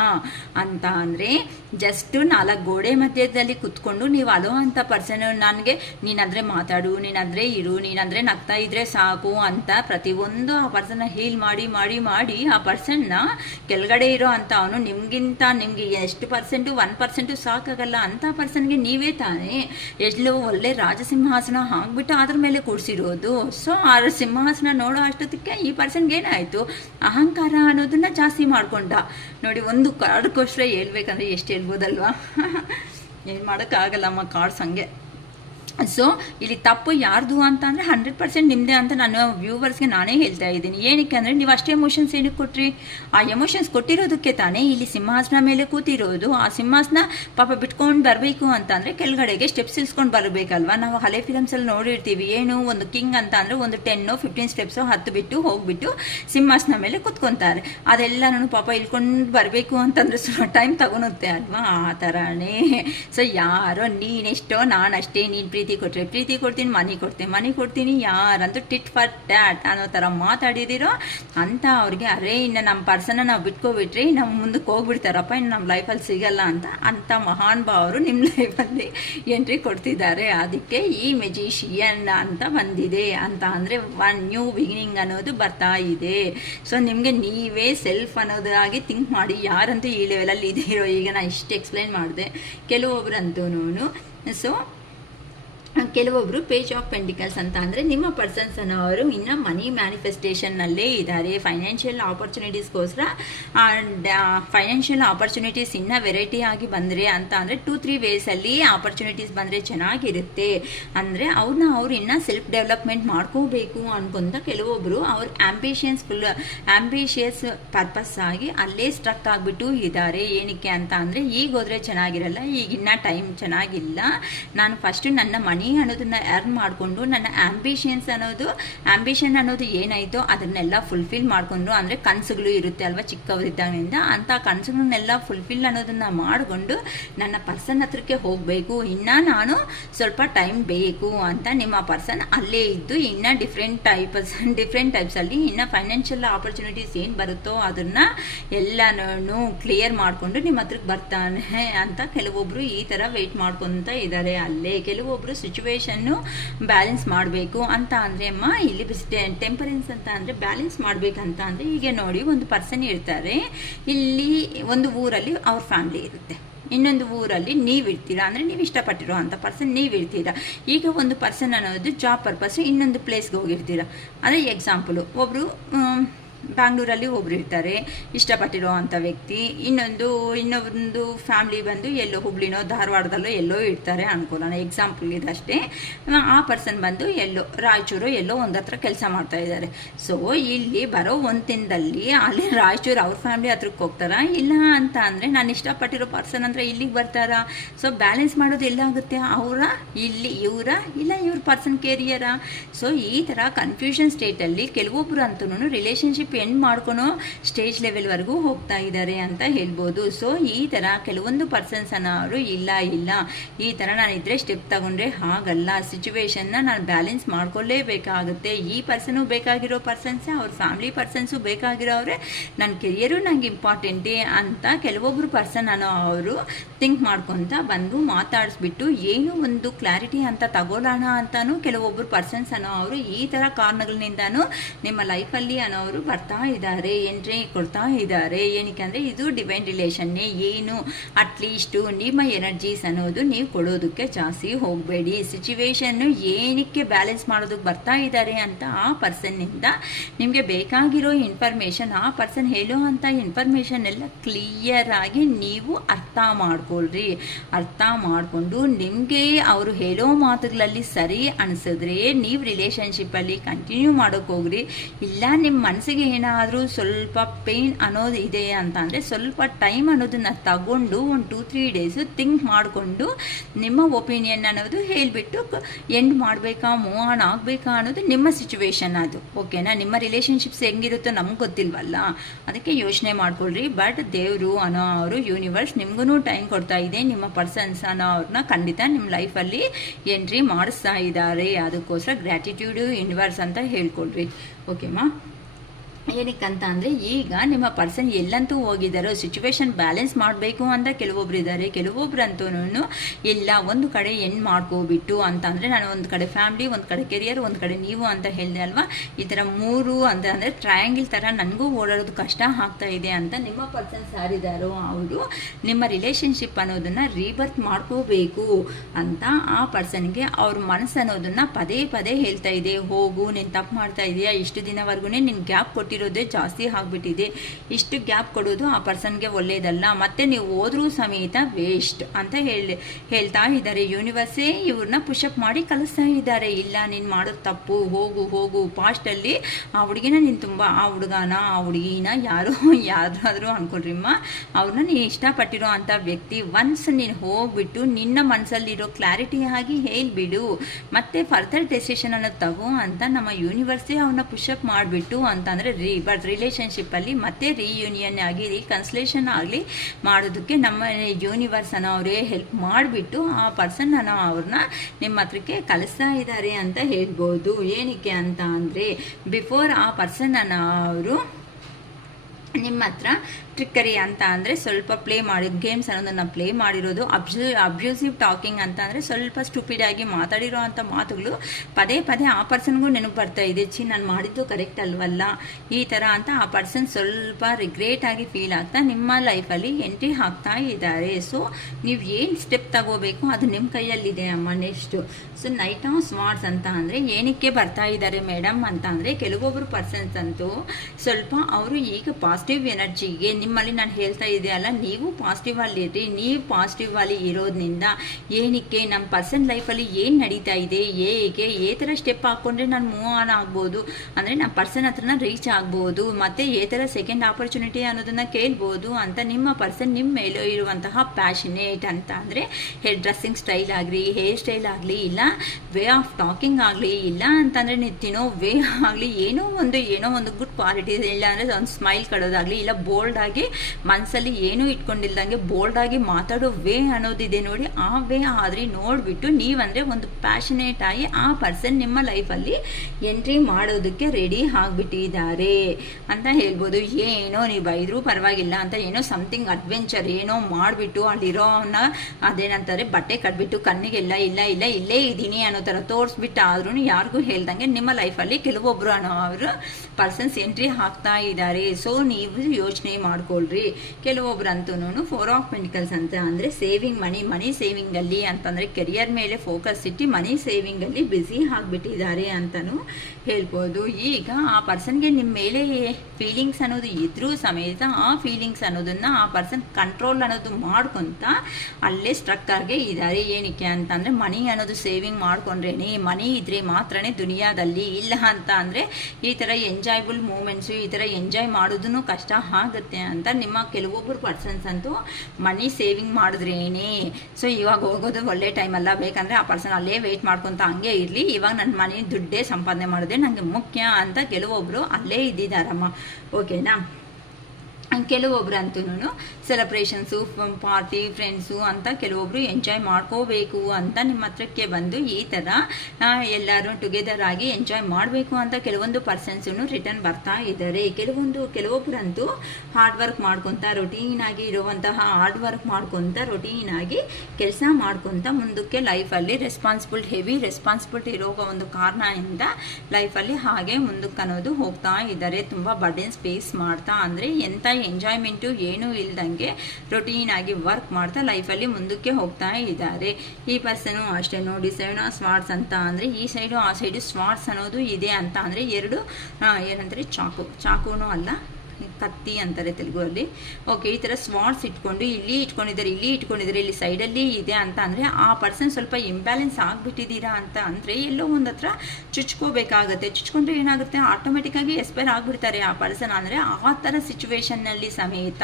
ಅಂತ ಅಂದರೆ ಜಸ್ಟ್ 4 ಗೋಡೆ ಮಧ್ಯದಲ್ಲಿ ಕುತ್ಕೊಂಡು ನೀವು ಅಲೋ ಅಂತ ಪರ್ಸನ್, ನನಗೆ ನೀನಾದರೆ ಮಾತಾಡು, ನೀನಾದರೆ ಇರು, ನೀನಾದರೆ ನಗ್ತಾ ಇದ್ರೆ ಸಾಕು ಅಂತ ಪ್ರತಿಯೊಂದು ಆ ಪರ್ಸನ್ನ ಹೀಲ್ ಮಾಡಿ ಆ ಪರ್ಸನ್ನ ಕೆಳಗಡೆ ಇರೋ ಅಂತ ಅವನು ನಿಮಗೆ ಎಷ್ಟು ಪರ್ಸೆಂಟು 1% ಸಾಕಾಗಲ್ಲ ಅಂತ ಪರ್ಸನ್ಗೆ ನೀವೇ ತಾನೇ ಎಲ್ಲೋ ಒಳ್ಳೆ ರಾಜಸಿಂಹಾಸನ ಹಾಕ್ಬಿಟ್ಟು ಅದ್ರ ಮೇಲೆ ಕೂಡಿಸಿರೋದು. ಸೊ ಆ ಸಿಂಹಾಸನ ನೋಡೋ ಅಷ್ಟೊತ್ತಿಗೆ ಈ ಪರ್ಸನ್ಗೆ ಏನಾಯಿತು, ಅಹಂಕಾರ ಅನ್ನೋದನ್ನ ಜಾಸ್ತಿ ಮಾಡ್ಕೊಂಡ. ನೋಡಿ, ಒಂದು ಕಾರ್ಡ್ಗೋಸ್ಕರ ಹೇಳ್ಬೇಕಂದ್ರೆ ಎಷ್ಟು ಹೇಳ್ಬೋದಲ್ವಾ, ಏನು ಮಾಡೋಕ್ಕಾಗಲ್ಲಮ್ಮ ಕಾರ್ಡ್ಸ್ ಹಂಗೆ. ಸೊ ಇಲ್ಲಿ ತಪ್ಪು ಯಾರ್ದು ಅಂತ ಅಂದರೆ 100% ನಿಮ್ಮದೇ ಅಂತ ನಾನು ವ್ಯೂವರ್ಸ್ಗೆ ನಾನೇ ಹೇಳ್ತಾ ಇದ್ದೀನಿ. ಏನಕ್ಕೆ ಅಂದರೆ ನೀವು ಅಷ್ಟೇ ಎಮೋಷನ್ಸ್ ಏನಕ್ಕೆ ಕೊಟ್ರಿ, ಆ ಎಮೋಷನ್ಸ್ ಕೊಟ್ಟಿರೋದಕ್ಕೆ ತಾನೇ ಇಲ್ಲಿ ಸಿಂಹಾಸನ ಮೇಲೆ ಕೂತಿರೋದು. ಆ ಸಿಂಹಾಸನ ಪಾಪ ಬಿಟ್ಕೊಂಡು ಬರಬೇಕು ಅಂತಂದರೆ ಕೆಳಗಡೆಗೆ ಸ್ಟೆಪ್ಸ್ ಇಳಿಸ್ಕೊಂಡು ಬರಬೇಕಲ್ವ. ನಾವು ಹಳೆ ಫಿಲಮ್ಸಲ್ಲಿ ನೋಡಿರ್ತೀವಿ, ಏನು ಒಂದು ಕಿಂಗ್ ಅಂತ ಅಂದರೆ ಒಂದು 10-15 ಸ್ಟೆಪ್ಸು ಹತ್ತಿಬಿಟ್ಟು ಹೋಗ್ಬಿಟ್ಟು ಸಿಂಹಾಸನ ಮೇಲೆ ಕೂತ್ಕೊತಾರೆ. ಅದೆಲ್ಲನೂ ಪಾಪ ಇಳ್ಕೊಂಡು ಬರಬೇಕು ಅಂತಂದರೆ ಸ್ವಲ್ಪ ಟೈಮ್ ತಗೊಳುತ್ತೆ ಅಲ್ವಾ, ಆ ಥರನೇ. ಸೊ ಯಾರೋ ನೀನೆಷ್ಟೋ ನಾನಷ್ಟೇ, ನೀನು ಪ್ರೀತಿ ಕೊಟ್ಟರೆ ಪ್ರೀತಿ ಕೊಡ್ತೀನಿ, ಮನಿ ಕೊಡ್ತೀನಿ, ಯಾರಂತೂ ಟಿಟ್ ಫಾರ್ ಟ್ಯಾಟ್ ಅನ್ನೋ ಥರ ಮಾತಾಡಿದಿರೋ ಅಂತ ಅವ್ರಿಗೆ ಅರೇ ಇನ್ನು ನಮ್ಮ ಪರ್ಸನ್ನ ನಾವು ಬಿಟ್ಕೊಬಿಟ್ರೆ ನಮ್ಮ ಮುಂದಕ್ಕೆ ಹೋಗ್ಬಿಡ್ತಾರಪ್ಪ, ಇನ್ನು ನಮ್ಮ ಲೈಫಲ್ಲಿ ಸಿಗಲ್ಲ ಅಂತ ಮಹಾನ್ ಭಾವರು ನಿಮ್ಮ ಲೈಫಲ್ಲಿ ಎಂಟ್ರಿ ಕೊಡ್ತಿದ್ದಾರೆ. ಅದಕ್ಕೆ ಈ ಮೆಜಿಷಿಯನ್ ಅಂತ ಬಂದಿದೆ. ಅಂತ ಅಂದರೆ ಒನ್ ನ್ಯೂ ಬಿಗಿನಿಂಗ್ ಅನ್ನೋದು ಬರ್ತಾ ಇದೆ. ಸೊ ನಿಮಗೆ ನೀವೇ ಸೆಲ್ಫ್ ಅನ್ನೋದಾಗಿ ಥಿಂಕ್ ಮಾಡಿ, ಯಾರಂತೂ ಈ ಲೆವೆಲಲ್ಲಿ ಇದೆಯೋ. ಈಗ ನಾನು ಇಷ್ಟು ಎಕ್ಸ್ಪ್ಲೈನ್ ಮಾಡಿದೆ. ಕೆಲವೊಬ್ರಂತೂ ಸೊ ಕೆಲವೊಬ್ಬರು ಪೇಜ್ ಆಫ್ ಪೆಂಟಿಕಲ್ಸ್ ಅಂತ ಅಂದರೆ ನಿಮ್ಮ ಪರ್ಸನ್ಸ್ ಅನ್ನೋರು ಇನ್ನು ಮನಿ ಮ್ಯಾನಿಫೆಸ್ಟೇಷನ್ನಲ್ಲೇ ಇದ್ದಾರೆ. ಫೈನಾನ್ಷಿಯಲ್ ಆಪರ್ಚುನಿಟೀಸ್ಗೋಸ್ಕರ ಫೈನಾನ್ಷಿಯಲ್ ಆಪರ್ಚುನಿಟೀಸ್ ಇನ್ನೂ ವೆರೈಟಿ ಆಗಿ ಬಂದರೆ ಅಂತ ಅಂದರೆ 2-3 ವೇಸಲ್ಲಿ ಆಪರ್ಚುನಿಟೀಸ್ ಬಂದರೆ ಚೆನ್ನಾಗಿರುತ್ತೆ. ಅಂದರೆ ಅವ್ರು ಇನ್ನೂ ಸೆಲ್ಫ್ ಡೆವಲಪ್ಮೆಂಟ್ ಮಾಡ್ಕೋಬೇಕು ಅನ್ಕೊಂತ ಕೆಲವೊಬ್ಬರು ಅವ್ರ ಆಂಬಿಷಿಯಸ್ ಪರ್ಪಸ್ ಆಗಿ ಅಲ್ಲೇ ಸ್ಟ್ರಕ್ ಆಗಿಬಿಟ್ಟು ಇದ್ದಾರೆ. ಏನಕ್ಕೆ ಅಂತ ಅಂದರೆ ಈಗ ಹೋದರೆ ಚೆನ್ನಾಗಿರಲ್ಲ, ಈಗಿನ್ನ ಟೈಮ್ ಚೆನ್ನಾಗಿಲ್ಲ, ನಾನು ಫಸ್ಟು ನನ್ನ ಮನಿ ಅನ್ನೋದನ್ನ ಅರ್ನ್ ಮಾಡಿಕೊಂಡು ನನ್ನ ಆಂಬಿಷನ್ ಅನ್ನೋದು ಏನಾಯ್ತೋ ಅದನ್ನೆಲ್ಲ ಫುಲ್ಫಿಲ್ ಮಾಡಿಕೊಂಡು, ಅಂದರೆ ಕನಸುಗಳು ಇರುತ್ತೆ ಅಲ್ವಾ ಚಿಕ್ಕವರಿದ್ದಾಗಿಂದ, ಅಂಥ ಕನಸುಗಳನ್ನೆಲ್ಲ ಫುಲ್ಫಿಲ್ ಅನ್ನೋದನ್ನ ಮಾಡಿಕೊಂಡು ನನ್ನ ಪರ್ಸನ್ ಹತ್ರಕ್ಕೆ ಹೋಗಬೇಕು. ಇನ್ನು ನಾನು ಸ್ವಲ್ಪ ಟೈಮ್ ಬೇಕು ಅಂತ ನಿಮ್ಮ ಪರ್ಸನ್ ಅಲ್ಲೇ ಇದ್ದು ಇನ್ನು ಡಿಫ್ರೆಂಟ್ ಟೈಪ್ಸಲ್ಲಿ ಇನ್ನು ಫೈನಾನ್ಷಿಯಲ್ ಆಪರ್ಚುನಿಟೀಸ್ ಏನು ಬರುತ್ತೋ ಅದನ್ನು ಎಲ್ಲನೂ ಕ್ಲಿಯರ್ ಮಾಡಿಕೊಂಡು ನಿಮ್ಮ ಹತ್ರಕ್ಕೆ ಬರ್ತಾನೆ ಅಂತ ಕೆಲವೊಬ್ಬರು ಈ ಥರ ವೆಯ್ಟ್ ಮಾಡ್ಕೊತ ಇದ್ದಾರೆ. ಅಲ್ಲೇ ಕೆಲವೊಬ್ಬರು ಸಿಚುವೇಶನ್ನು ಬ್ಯಾಲೆನ್ಸ್ ಮಾಡಬೇಕು ಅಂತ ಅಂದರೆ ಅಮ್ಮ ಇಲ್ಲಿ ಟೆಂಪರೆನ್ಸ್ ಅಂತ ಅಂದರೆ ಬ್ಯಾಲೆನ್ಸ್ ಮಾಡಬೇಕಂತ ಅಂದರೆ ಈಗ ನೋಡಿ, ಒಂದು ಪರ್ಸನ್ ಇರ್ತಾರೆ, ಇಲ್ಲಿ ಒಂದು ಊರಲ್ಲಿ ಅವ್ರ ಫ್ಯಾಮಿಲಿ ಇರುತ್ತೆ, ಇನ್ನೊಂದು ಊರಲ್ಲಿ ನೀವಿರ್ತೀರಾ, ಅಂದರೆ ನೀವು ಇಷ್ಟಪಟ್ಟಿರೋ ಅಂಥ ಪರ್ಸನ್ ನೀವಿರ್ತೀರಾ. ಈಗ ಒಂದು ಪರ್ಸನ್ ಅನ್ನೋದು ಜಾಬ್ ಪರ್ಪಸ್ ಇನ್ನೊಂದು ಪ್ಲೇಸ್ಗೆ ಹೋಗಿರ್ತೀರಾ. ಅಂದರೆ ಎಕ್ಸಾಂಪಲು ಒಬ್ಬರು ಬ್ಯಾಂಗ್ಳೂರಲ್ಲಿ ಒಬ್ರು ಇರ್ತಾರೆ, ಇಷ್ಟಪಟ್ಟಿರೋ ಅಂಥ ವ್ಯಕ್ತಿ, ಇನ್ನೊಂದು ಫ್ಯಾಮ್ಲಿ ಬಂದು ಎಲ್ಲೋ ಹುಬ್ಳಿನೋ ಧಾರವಾಡದಲ್ಲೋ ಎಲ್ಲೋ ಇರ್ತಾರೆ ಅನ್ಕೊಳ್ಳೋಣ, ಎಕ್ಸಾಂಪಲ್ ಇದಷ್ಟೇ. ಆ ಪರ್ಸನ್ ಬಂದು ಎಲ್ಲೋ ರಾಯಚೂರು ಎಲ್ಲೋ ಒಂದು ಹತ್ರ ಕೆಲಸ ಮಾಡ್ತಾ ಇದ್ದಾರೆ. ಸೊ ಇಲ್ಲಿ ಬರೋ ಒಂದು ದಿನದಲ್ಲಿ ಅಲ್ಲಿ ರಾಯಚೂರು ಅವ್ರ ಫ್ಯಾಮ್ಲಿ ಹತ್ರಕ್ಕೆ ಹೋಗ್ತಾರಾ, ಇಲ್ಲ ಅಂತ ಅಂದರೆ ನಾನು ಇಷ್ಟಪಟ್ಟಿರೋ ಪರ್ಸನ್ ಅಂದರೆ ಇಲ್ಲಿಗೆ ಬರ್ತಾರಾ. ಸೊ ಬ್ಯಾಲೆನ್ಸ್ ಮಾಡೋದು ಎಲ್ಲಾಗುತ್ತೆ, ಇವರ ಇಲ್ಲ ಇವ್ರ ಪರ್ಸನ್ ಕೇರಿಯರಾ. ಸೊ ಈ ಥರ ಕನ್ಫ್ಯೂಷನ್ ಸ್ಟೇಟಲ್ಲಿ ಕೆಲವೊಬ್ಬರು ಅಂತೂ ರಿಲೇಷನ್ಶಿಪ್ ಎಂಡ್ ಮಾಡ್ಕೊಳೋ ಸ್ಟೇಜ್ ಲೆವೆಲ್ವರೆಗೂ ಹೋಗ್ತಾ ಇದ್ದಾರೆ ಅಂತ ಹೇಳ್ಬೋದು. ಸೊ ಈ ಥರ ಕೆಲವೊಂದು ಪರ್ಸನ್ಸ್ ಅನ್ನೋರು ಇಲ್ಲ ಈ ಥರ ನಾನು ಇದ್ರೆ ಸ್ಟೆಪ್ ತಗೊಂಡ್ರೆ ಆಗಲ್ಲ, ಸಿಚುವೇಶನ್ನ ನಾನು ಬ್ಯಾಲೆನ್ಸ್ ಮಾಡ್ಕೊಳ್ಳೇಬೇಕಾಗುತ್ತೆ. ಈ ಪರ್ಸನು ಬೇಕಾಗಿರೋ ಪರ್ಸನ್ಸೇ, ಅವ್ರ ಫ್ಯಾಮಿಲಿ ಪರ್ಸನ್ಸು ಬೇಕಾಗಿರೋವ್ರೆ, ನನ್ನ ಕೆರಿಯರು ನಂಗೆ ಇಂಪಾರ್ಟೆಂಟೇ ಅಂತ ಕೆಲವೊಬ್ಬರು ಪರ್ಸನ್ ಅನ್ನೋ ಅವರು ಥಿಂಕ್ ಮಾಡ್ಕೊತ ಬಂದು ಮಾತಾಡಿಸ್ಬಿಟ್ಟು ಏನೋ ಒಂದು ಕ್ಲಾರಿಟಿ ಅಂತ ತಗೊಳ್ಳೋಣ ಅಂತಾನು ಕೆಲವೊಬ್ಬರು ಪರ್ಸನ್ಸ್ ಅನ್ನೋ ಅವರು ಈ ಥರ ಕಾರಣಗಳಿಂದಾನು ನಿಮ್ಮ ಲೈಫಲ್ಲಿ ಅನ್ನೋರು ಬರ್ತಾ ಇದ್ದಾರೆ, ಎಂಟ್ರಿ ಕೊಡ್ತಾ ಇದ್ದಾರೆ. ಏನಕ್ಕೆ ಅಂದರೆ ಇದು ಡಿವೈನ್ ರಿಲೇಷನ್ನೇ. ಏನು ಅಟ್ಲೀಸ್ಟು ನಿಮ್ಮ ಎನರ್ಜೀಸ್ ಅನ್ನೋದು ನೀವು ಕೊಡೋದಕ್ಕೆ ಜಾಸ್ತಿ ಹೋಗಬೇಡಿ. ಸಿಚುವೇಶನ್ನು ಏನಕ್ಕೆ ಬ್ಯಾಲೆನ್ಸ್ ಮಾಡೋದಕ್ಕೆ ಬರ್ತಾ ಇದ್ದಾರೆ ಅಂತ ಆ ಪರ್ಸನ್ನಿಂದ ನಿಮಗೆ ಬೇಕಾಗಿರೋ ಇನ್ಫಾರ್ಮೇಷನ್, ಆ ಪರ್ಸನ್ ಹೇಳೋ ಅಂಥ ಇನ್ಫಾರ್ಮೇಷನ್ ಎಲ್ಲ ಕ್ಲಿಯರ್ ಆಗಿ ನೀವು ಅರ್ಥ ಮಾಡ್ಕೊಳ್ರಿ. ಅರ್ಥ ಮಾಡಿಕೊಂಡು ನಿಮಗೆ ಅವರು ಹೇಳೋ ಮಾತುಗಳಲ್ಲಿ ಸರಿ ಅನಿಸಿದ್ರೆ ನೀವು ರಿಲೇಷನ್ಶಿಪ್ಪಲ್ಲಿ ಕಂಟಿನ್ಯೂ ಮಾಡೋಕೆ ಹೋಗ್ರಿ. ಇಲ್ಲ ನಿಮ್ಮ ಮನಸ್ಸಿಗೆ ಏನಾದರೂ ಸ್ವಲ್ಪ ಪೇಯ್ನ್ ಅನ್ನೋದು ಇದೆ ಅಂತ ಅಂದರೆ ಸ್ವಲ್ಪ ಟೈಮ್ ಅನ್ನೋದನ್ನು ತಗೊಂಡು ಒಂದು 2-3 ಡೇಸು ಥಿಂಕ್ ಮಾಡಿಕೊಂಡು ನಿಮ್ಮ ಒಪಿನಿಯನ್ ಅನ್ನೋದು ಹೇಳಿಬಿಟ್ಟು ಎಂಡ್ ಮಾಡಬೇಕಾ, ಮೂವ್ ಆನ್ ಆಗಬೇಕಾ ಅನ್ನೋದು ನಿಮ್ಮ ಸಿಚುವೇಶನ್. ಅದು ಓಕೆನಾ. ನಿಮ್ಮ ರಿಲೇಷನ್ಶಿಪ್ಸ್ ಹೆಂಗಿರುತ್ತೋ ನಮ್ಗೆ ಗೊತ್ತಿಲ್ವಲ್ಲ, ಅದಕ್ಕೆ ಯೋಚನೆ ಮಾಡ್ಕೊಳ್ರಿ. ಬಟ್ ದೇವರು ಅನ್ನೋ ಅವರು ಯೂನಿವರ್ಸ್ ನಿಮಗೂ ಟೈಮ್ ಕೊಡ್ತಾ ಇದೆ. ನಿಮ್ಮ ಪರ್ಸನ್ಸ್ ಅನ್ನೋ ಅವ್ರನ್ನ ಖಂಡಿತ ನಿಮ್ಮ ಲೈಫಲ್ಲಿ ಎಂಟ್ರಿ ಮಾಡಿಸ್ತಾ ಇದ್ದಾರೆ. ಅದಕ್ಕೋಸ್ಕರ ಗ್ರ್ಯಾಟಿಟ್ಯೂಡು ಯೂನಿವರ್ಸ್ ಅಂತ ಹೇಳ್ಕೊಳ್ರಿ. ಓಕೆಮಾ. ಏನಕ್ಕಂತ ಅಂದರೆ ಈಗ ನಿಮ್ಮ ಪರ್ಸನ್ ಎಲ್ಲಂತೂ ಹೋಗಿದ್ದಾರೋ ಸಿಚುವೇಶನ್ ಬ್ಯಾಲೆನ್ಸ್ ಮಾಡಬೇಕು ಅಂತ ಕೆಲವೊಬ್ರು ಇದ್ದಾರೆ. ಕೆಲವೊಬ್ರಂತೂ ಇಲ್ಲ ಒಂದು ಕಡೆ ಎಂಡ್ ಮಾಡ್ಕೋಬಿಟ್ಟು ಅಂತ ಅಂದರೆ ನಾನು ಒಂದು ಕಡೆ ಫ್ಯಾಮಿಲಿ, ಒಂದು ಕಡೆ ಕೆರಿಯರ್, ಒಂದು ಕಡೆ ನೀವು ಅಂತ ಹೇಳಿದೆ ಅಲ್ವಾ. ಈ ಥರ 3 ಅಂತ ಅಂದರೆ ಟ್ರಯಾಂಗಿಲ್ ಥರ ನನಗೂ ಓಡಾಡೋದು ಕಷ್ಟ ಆಗ್ತಾ ಇದೆ ಅಂತ ನಿಮ್ಮ ಪರ್ಸನ್ಸ್ ಯಾರಿದ್ದಾರೋ ಅವರು ನಿಮ್ಮ ರಿಲೇಷನ್ಶಿಪ್ ಅನ್ನೋದನ್ನು ರೀಬರ್ತ್ ಮಾಡ್ಕೋಬೇಕು ಅಂತ ಆ ಪರ್ಸನ್ಗೆ ಅವ್ರ ಮನಸ್ಸು ಅನ್ನೋದನ್ನು ಪದೇ ಪದೇ ಹೇಳ್ತಾ ಇದೆ. ಹೋಗು, ನೀನು ತಪ್ಪು ಮಾಡ್ತಾ ಇದೆಯಾ, ಇಷ್ಟು ದಿನವರೆಗೂ ನಿನ್ನ ಗ್ಯಾಪ್ ಕೊಟ್ಟಿರೋದೇ ಜಾಸ್ತಿ ಆಗಿಬಿಟ್ಟಿದೆ, ಇಷ್ಟು ಗ್ಯಾಪ್ ಕೊಡೋದು ಆ ಪರ್ಸನ್ಗೆ ಒಳ್ಳೆಯದಲ್ಲ, ಮತ್ತು ನೀವು ಹೋದ್ರೂ ಸಮೇತ ವೇಸ್ಟ್ ಅಂತ ಹೇಳ್ತಾ ಇದ್ದಾರೆ. ಯೂನಿವರ್ಸೇ ಇವ್ರನ್ನ ಪುಷಪ್ ಮಾಡಿ ಕಲಿಸ್ತಾ ಇದ್ದಾರೆ. ಇಲ್ಲ ನೀನು ಮಾಡೋದು ತಪ್ಪು, ಹೋಗು. ಪಾಸ್ಟಲ್ಲಿ ಆ ಹುಡುಗಿನ ನೀನು ತುಂಬ, ಆ ಹುಡುಗನ ಆ ಹುಡುಗಿನ ಯಾರಾದರೂ ಅನ್ಕೊಳ್ರಿಮ್ಮ, ಅವ್ರನ್ನ ನೀನು ಇಷ್ಟಪಟ್ಟಿರೋ ಅಂಥ ವ್ಯಕ್ತಿ ಒನ್ಸ್ ನೀನು ಹೋಗ್ಬಿಟ್ಟು ನಿನ್ನ ಮನಸ್ಸಲ್ಲಿರೋ ಕ್ಲಾರಿಟಿ ಆಗಿ ಹೇಳಿಬಿಡು, ಮತ್ತೆ ಫರ್ದರ್ ಡೆಸಿಷನ್ ಅನ್ನೋದು ತಗೋ ಅಂತ ನಮ್ಮ ಯೂನಿವರ್ಸೇ ಅವನ್ನ ಪುಷಪ್ ಮಾಡಿಬಿಟ್ಟು ಅಂತಂದರೆ ಇದ್ದೀರಿ. ಬಟ್ ರಿಲೇಷನ್ಶಿಪ್ಪಲ್ಲಿ ಮತ್ತೆ ರೀಯೂನಿಯನ್ ಆಗಿ ರೀಕನ್ಸಿಲೇಷನ್ ಆಗಲಿ ಮಾಡೋದಕ್ಕೆ ನಮ್ಮ ಯೂನಿವರ್ಸ್ ಅವರೇ ಹೆಲ್ಪ್ ಮಾಡಿಬಿಟ್ಟು ಆ ಪರ್ಸನ್ ಅವ್ರನ್ನ ನಿಮ್ಮ ಹತ್ರಕ್ಕೆ ಕಳಿಸ್ತಾ ಇದ್ದಾರೆ ಅಂತ ಹೇಳ್ಬೋದು. ಏನಕ್ಕೆ ಅಂತ ಅಂದರೆ ಬಿಫೋರ್ ಆ ಪರ್ಸನ್ ಅವರು ನಿಮ್ಮ ಹತ್ರ ಟ್ರಿಕ್ಕರಿ ಅಂತ ಅಂದರೆ ಸ್ವಲ್ಪ ಪ್ಲೇ ಮಾಡಿದ್ದು ಗೇಮ್ಸ್ ಅನ್ನೋದನ್ನು ಪ್ಲೇ ಮಾಡಿರೋದು, ಅಬ್ಯೂಸಿವ್ ಟಾಕಿಂಗ್ ಅಂತ ಅಂದರೆ ಸ್ವಲ್ಪ ಸ್ಟುಪಿಡಾಗಿ ಮಾತಾಡಿರೋ ಅಂಥ ಮಾತುಗಳು ಪದೇ ಪದೇ ಆ ಪರ್ಸನ್ಗೂ ನೆನಪು ಬರ್ತಾ ಇದೆ. ನಾನು ಮಾಡಿದ್ದು ಕರೆಕ್ಟ್ ಅಲ್ವಲ್ಲ ಈ ಥರ ಅಂತ ಆ ಪರ್ಸನ್ ಸ್ವಲ್ಪ ರಿಗ್ರೇಟ್ ಆಗಿ ಫೀಲ್ ಆಗ್ತಾ ನಿಮ್ಮ ಲೈಫಲ್ಲಿ ಎಂಟ್ರಿ ಹಾಕ್ತಾ ಇದ್ದಾರೆ. ಸೊ ನೀವು ಏನು ಸ್ಟೆಪ್ ತಗೋಬೇಕು ಅದು ನಿಮ್ಮ ಕೈಯಲ್ಲಿದೆ ಅಮ್ಮ. ನೆಕ್ಸ್ಟು ಸೊ ನೈಟ್ ಆಫ್ ಸ್ವಾರ್ಡ್ಸ್ ಅಂತ ಅಂದರೆ ಏನಕ್ಕೆ ಬರ್ತಾ ಇದ್ದಾರೆ ಮೇಡಮ್ ಅಂತ ಅಂದರೆ ಕೆಲವೊಬ್ಬರು ಪರ್ಸನ್ಸ್ ಅಂತೂ ಸ್ವಲ್ಪ ಅವರು ಈಗ ಪಾಸಿಟಿವ್ ಎನರ್ಜಿಗೆ ನಿಮ್ಮಲ್ಲಿ ನಾನು ಹೇಳ್ತಾ ಇದ್ದೆ ಅಲ್ಲ, ನೀವು ಪಾಸಿಟಿವ್ ಅಲ್ಲಿರಿ. ನೀವು ಪಾಸಿಟಿವ್ ಅಲ್ಲಿ ಇರೋದ್ರಿಂದ ಏನಕ್ಕೆ ನಮ್ಮ ಪರ್ಸನ್ ಲೈಫಲ್ಲಿ ಏನು ನಡೀತಾ ಇದೆ, ಹೇಗೆ ಥರ ಸ್ಟೆಪ್ ಹಾಕ್ಕೊಂಡ್ರೆ ನಾನು ಮೂವ್ ಆನ್ ಆಗ್ಬೋದು ಅಂದರೆ ನಮ್ಮ ಪರ್ಸನ್ ಹತ್ರನ ರೀಚ್ ಆಗ್ಬೋದು, ಮತ್ತು ಥರ ಸೆಕೆಂಡ್ ಆಪರ್ಚುನಿಟಿ ಅನ್ನೋದನ್ನು ಕೇಳ್ಬೋದು ಅಂತ ನಿಮ್ಮ ಪರ್ಸನ್ ನಿಮ್ಮ ಮೇಲೆ ಇರುವಂತಹ ಪ್ಯಾಷನೇಟ್ ಅಂತ ಅಂದರೆ ಡ್ರೆಸ್ಸಿಂಗ್ ಸ್ಟೈಲ್ ಆಗಲಿ, ಹೇರ್ ಸ್ಟೈಲ್ ಆಗಲಿ, ಇಲ್ಲ ವೇ ಆಫ್ ಟಾಕಿಂಗ್ ಆಗಲಿ, ಇಲ್ಲ ಅಂತಂದರೆ ನಿಂತಿನೋ ವೇ ಆಗಲಿ, ಏನೋ ಒಂದು ಗುಡ್ ಕ್ವಾಲಿಟಿ, ಇಲ್ಲ ಅಂದರೆ ಒಂದು ಸ್ಮೈಲ್ ಕೊಡೋದಾಗಲಿ, ಇಲ್ಲ ಬೋಲ್ಡ್ ಆಗಿ ಮನಸ್ಸಲ್ಲಿ ಏನೂ ಇಟ್ಕೊಂಡಿಲ್ದಂಗೆ ಬೋಲ್ಡ್ ಆಗಿ ಮಾತಾಡೋ ವೇ ಅನ್ನೋದಿದೆ ನೋಡಿ, ಆ ವೇ ಆದರೆ ನೋಡಿಬಿಟ್ಟು ನೀವಂದರೆ ಒಂದು ಪ್ಯಾಷನೇಟ್ ಆಗಿ ಆ ಪರ್ಸನ್ ನಿಮ್ಮ ಲೈಫಲ್ಲಿ ಎಂಟ್ರಿ ಮಾಡೋದಕ್ಕೆ ರೆಡಿ ಆಗಿಬಿಟ್ಟಿದ್ದಾರೆ ಅಂತ ಹೇಳ್ಬೋದು. ಏನೋ ನೀವು ಬೈದರೂ ಪರವಾಗಿಲ್ಲ ಅಂತ ಏನೋ ಸಮಥಿಂಗ್ ಅಡ್ವೆಂಚರ್ ಏನೋ ಮಾಡಿಬಿಟ್ಟು ಅಲ್ಲಿರೋನ ಅದೇನಂತಾರೆ ಬಟ್ಟೆ ಕಟ್ಬಿಟ್ಟು ಕಣ್ಣಿಗೆಲ್ಲ ಇಲ್ಲ ಇಲ್ಲೇ ಇದ್ದೀನಿ ಅನ್ನೋ ಥರ ತೋರಿಸ್ಬಿಟ್ಟು ಆದ್ರೂ ಯಾರಿಗೂ ಹೇಳ್ದಂಗೆ ನಿಮ್ಮ ಲೈಫಲ್ಲಿ ಕೆಲವೊಬ್ಬರು ಅವರು ಪರ್ಸನ್ಸ್ ಎಂಟ್ರಿ ಆಗ್ತಾ ಇದ್ದಾರೆ. ಸೊ ನೀವು ಯೋಚನೆ ಮಾಡ್ಕೊಳ್ರಿ. ಕೆಲವೊಬ್ರಂತೂ 4 ಆಫ್ ಪೆಂಟಿಕಲ್ಸ್ ಅಂತ ಅಂದರೆ ಸೇವಿಂಗ್ ಮನಿ ಸೇವಿಂಗಲ್ಲಿ ಅಂತಂದರೆ ಕೆರಿಯರ್ ಮೇಲೆ ಫೋಕಸ್ ಇಟ್ಟು ಮನಿ ಸೇವಿಂಗಲ್ಲಿ ಬ್ಯುಸಿ ಆಗಿಬಿಟ್ಟಿದ್ದಾರೆ ಅಂತಲೂ ಹೇಳ್ಬೋದು. ಈಗ ಆ ಪರ್ಸನ್ಗೆ ನಿಮ್ಮ ಮೇಲೆ ಫೀಲಿಂಗ್ಸ್ ಅನ್ನೋದು ಇದ್ರೂ ಸಮೇತ ಆ ಫೀಲಿಂಗ್ಸ್ ಅನ್ನೋದನ್ನು ಆ ಪರ್ಸನ್ ಕಂಟ್ರೋಲ್ ಅನ್ನೋದು ಮಾಡ್ಕೊತ ಅಲ್ಲೇ ಸ್ಟ್ರಕ್ ಆಗೇ ಇದ್ದಾರೆ. ಏನಕ್ಕೆ ಅಂತಂದರೆ ಮನಿ ಅನ್ನೋದು ಸೇವಿಂಗ್ ಮಾಡ್ಕೊಂಡ್ರೇನೆ, ಮನಿ ಇದ್ರೆ ಮಾತ್ರನೇ ದುನಿಯಾದಲ್ಲಿ, ಇಲ್ಲ ಅಂತ ಅಂದರೆ ಈ ಥರ ಎಂಜಾಯಬಲ್ ಮೂಮೆಂಟ್ಸು ಈ ಥರ ಎಂಜಾಯ್ ಮಾಡೋದೂ ಕಷ್ಟ ಆಗುತ್ತೆ ಅಂತ ನಿಮ್ಮ ಕೆಲವೊಬ್ಬರು ಪರ್ಸನ್ಸ್ ಅಂತೂ ಮನಿ ಸೇವಿಂಗ್ ಮಾಡಿದ್ರೇನೆ. ಸೊ ಇವಾಗ ಹೋಗೋದು ಒಳ್ಳೆ ಟೈಮ್ ಅಲ್ಲ, ಬೇಕಂದರೆ ಆ ಪರ್ಸನ್ ಅಲ್ಲೇ ವೆಯ್ಟ್ ಮಾಡ್ಕೊತ ಹಂಗೆ ಇರಲಿ, ಇವಾಗ ನನ್ನ ಮನೆ ದುಡ್ಡೇ ಸಂಪಾದನೆ ಮಾಡಿದೆ ನನಗೆ ಮುಖ್ಯ ಅಂತ ಕೆಲವೊಬ್ಬರು ಅಲ್ಲೇ ಇದ್ದಿದ್ದಾರಮ್ಮ. ಓಕೆನಾ? ಕೆಲವೊಬ್ರು ಅಂತೂ ಸೆಲೆಬ್ರೇಷನ್ಸು, ಪಾರ್ಟಿ, ಫ್ರೆಂಡ್ಸು ಅಂತ ಕೆಲವೊಬ್ರು ಎಂಜಾಯ್ ಮಾಡ್ಕೋಬೇಕು ಅಂತ ನಿಮ್ಮ ಹತ್ರಕ್ಕೆ ಬಂದು ಈ ಥರ ಎಲ್ಲರೂ ಟುಗೆದರ್ ಆಗಿ ಎಂಜಾಯ್ ಮಾಡಬೇಕು ಅಂತ ಕೆಲವೊಂದು ಪರ್ಸನ್ಸು ರಿಟರ್ನ್ ಬರ್ತಾ ಇದ್ದಾರೆ. ಕೆಲವೊಬ್ಬರಂತೂ ಹಾರ್ಡ್ ವರ್ಕ್ ಮಾಡ್ಕೊತ ರೊಟೀನಾಗಿ ಇರುವಂತಹ ಹಾರ್ಡ್ ವರ್ಕ್ ಮಾಡ್ಕೊತ ರೊಟೀನಾಗಿ ಕೆಲಸ ಮಾಡ್ಕೊತ ಮುಂದಕ್ಕೆ ಲೈಫಲ್ಲಿ ಹೆವಿ ರೆಸ್ಪಾನ್ಸಿಬಿಲಿಟಿ ಇರೋ ಒಂದು ಕಾರಣದಿಂದ ಲೈಫಲ್ಲಿ ಹಾಗೆ ಮುಂದಕ್ಕೆ ಅನ್ನೋದು ಹೋಗ್ತಾ ಇದ್ದಾರೆ. ತುಂಬ ಬರ್ಡನ್ಸ್ ಫೇಸ್ ಮಾಡ್ತಾ ಅಂದರೆ ಎಂಥ ಎಂಜಾಯ್ಮೆಂಟು ಏನೂ ಇಲ್ದಂಗೆ ರೊಟೀನ್ ಆಗಿ ವರ್ಕ್ ಮಾಡ್ತಾ ಲೈಫಲ್ಲಿ ಮುಂದಕ್ಕೆ ಹೋಗ್ತಾ ಇದ್ದಾರೆ. ಈ ಪರ್ಸನು ಅಷ್ಟೇ ನೋಡಿ. 7 ಆಫ್ ಸ್ವಾರ್ಡ್ಸ್ ಅಂತ ಅಂದರೆ ಈ ಸೈಡು ಆ ಸೈಡು ಸ್ವಾರ್ಡ್ಸ್ ಅನ್ನೋದು ಇದೆ ಅಂತ ಅಂದರೆ ಎರಡು ಏನಂದರೆ ಚಾಕುನೂ ಅಲ್ಲ, ಕತ್ತಿ ಅಂತಾರೆ ತೆಲುಗಲ್ಲಿ. ಓಕೆ, ಈ ಥರ ಸ್ವಾರ್ಡ್ಸ್ ಇಟ್ಕೊಂಡು ಇಲ್ಲಿ ಇಟ್ಕೊಂಡಿದ್ದಾರೆ ಇಲ್ಲಿ ಸೈಡಲ್ಲಿ ಇದೆ ಅಂತ ಅಂದರೆ ಆ ಪರ್ಸನ್ ಸ್ವಲ್ಪ ಇಂಬ್ಯಾಲೆನ್ಸ್ ಆಗಿಬಿಟ್ಟಿದ್ದೀರಾ ಅಂತ ಅಂದರೆ ಎಲ್ಲೋ ಒಂದು ಹತ್ರ ಚುಚ್ಕೋಬೇಕಾಗತ್ತೆ. ಚುಚ್ಕೊಂಡ್ರೆ ಏನಾಗುತ್ತೆ, ಆಟೋಮೆಟಿಕ್ಕಾಗಿ ಎಕ್ಸ್ಪೈರ್ ಆಗಿಬಿಡ್ತಾರೆ ಆ ಪರ್ಸನ್. ಅಂದರೆ ಆ ಥರ ಸಿಚುವೇಶನ್ನಲ್ಲಿ ಸಮೇತ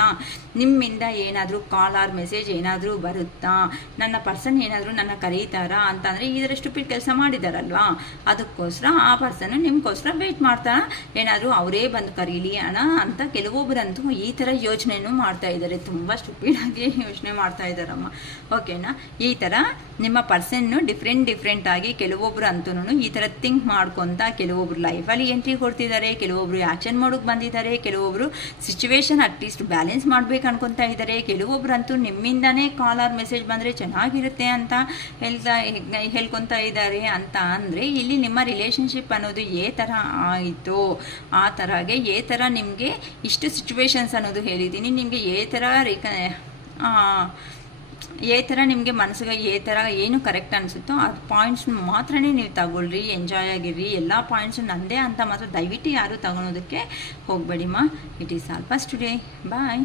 ನಿಮ್ಮಿಂದ ಏನಾದರೂ ಕಾಲ್ ಆರ್ ಮೆಸೇಜ್ ಏನಾದರೂ ಬರುತ್ತಾ, ನನ್ನ ಪರ್ಸನ್ ಏನಾದರೂ ನನ್ನ ಕರೀತಾರಾ ಅಂತಂದರೆ ಇದರ ಸ್ಟುಪಿಡ್ ಕೆಲಸ ಮಾಡಿದಾರಲ್ವಾ, ಅದಕ್ಕೋಸ್ಕರ ಆ ಪರ್ಸನ್ ನಿಮ್ಗೋಸ್ಕರ ವೆಯ್ಟ್ ಮಾಡ್ತಾ ಏನಾದರೂ ಅವರೇ ಬಂದು ಕರೀಲಿ ಅಂತ ಕೆಲವೊಬ್ಬರಂತೂ ಈ ಥರ ಯೋಚನೆನೂ ಮಾಡ್ತಾ ಇದ್ದಾರೆ. ತುಂಬ ಸ್ಟುಪಿಡಾಗಿ ಯೋಚನೆ ಮಾಡ್ತಾ ಇದ್ದಾರಮ್ಮ. ಓಕೆನಾ? ಈ ಥರ ನಿಮ್ಮ ಪರ್ಸನ್ನು ಡಿಫ್ರೆಂಟ್ ಆಗಿ ಕೆಲವೊಬ್ರು ಅಂತೂ ಈ ಥರ ಥಿಂಕ್ ಮಾಡ್ಕೊತ ಕೆಲವೊಬ್ರು ಲೈಫಲ್ಲಿ ಎಂಟ್ರಿ ಕೊಡ್ತಿದ್ದಾರೆ, ಕೆಲವೊಬ್ರು ಆ್ಯಕ್ಷನ್ ಮಾಡೋಕ್ಕೆ ಬಂದಿದ್ದಾರೆ, ಕೆಲವೊಬ್ರು ಸಿಚುವೇಶನ್ ಅಟ್ಲೀಸ್ಟ್ ಬ್ಯಾಲೆನ್ಸ್ ಮಾಡ್ಬೇಕು ಅನ್ಕೊತಾ ಇದ್ದಾರೆ, ಕೆಲವೊಬ್ರಂತೂ ನಿಮ್ಮಿಂದನೇ ಕಾಲ್ ಆರ್ ಮೆಸೇಜ್ ಬಂದರೆ ಚೆನ್ನಾಗಿರುತ್ತೆ ಅಂತ ಹೇಳ್ಕೊತಾ ಇದ್ದಾರೆ. ಅಂತ ಅಂದರೆ ಇಲ್ಲಿ ನಿಮ್ಮ ರಿಲೇಷನ್ಶಿಪ್ ಅನ್ನೋದು ಥರ ಆಯಿತು ಆ ಥರಗೆ ಥರ ನಿಮಗೆ ಇಷ್ಟು ಸಿಚುವೇಶನ್ಸ್ ಅನ್ನೋದು ಹೇಳಿದ್ದೀನಿ. ನಿಮಗೆ ಥರ ನಿಮಗೆ ಮನಸ್ಸಿಗೆ ಥರ ಏನು ಕರೆಕ್ಟ್ ಅನಿಸುತ್ತೋ ಅದು ಪಾಯಿಂಟ್ಸ್ ಮಾತ್ರನೇ ನೀವು ತಗೊಳ್ರಿ, ಎಂಜಾಯ್ ಆಗಿರ್ರಿ. ಎಲ್ಲ ಪಾಯಿಂಟ್ಸು ನಂದೇ ಅಂತ ಮಾತ್ರ ದಯವಿಟ್ಟು ಯಾರು ತಗೊಳೋದಕ್ಕೆ ಹೋಗಬೇಡಿಮ್ಮ. It is all for today. Bye.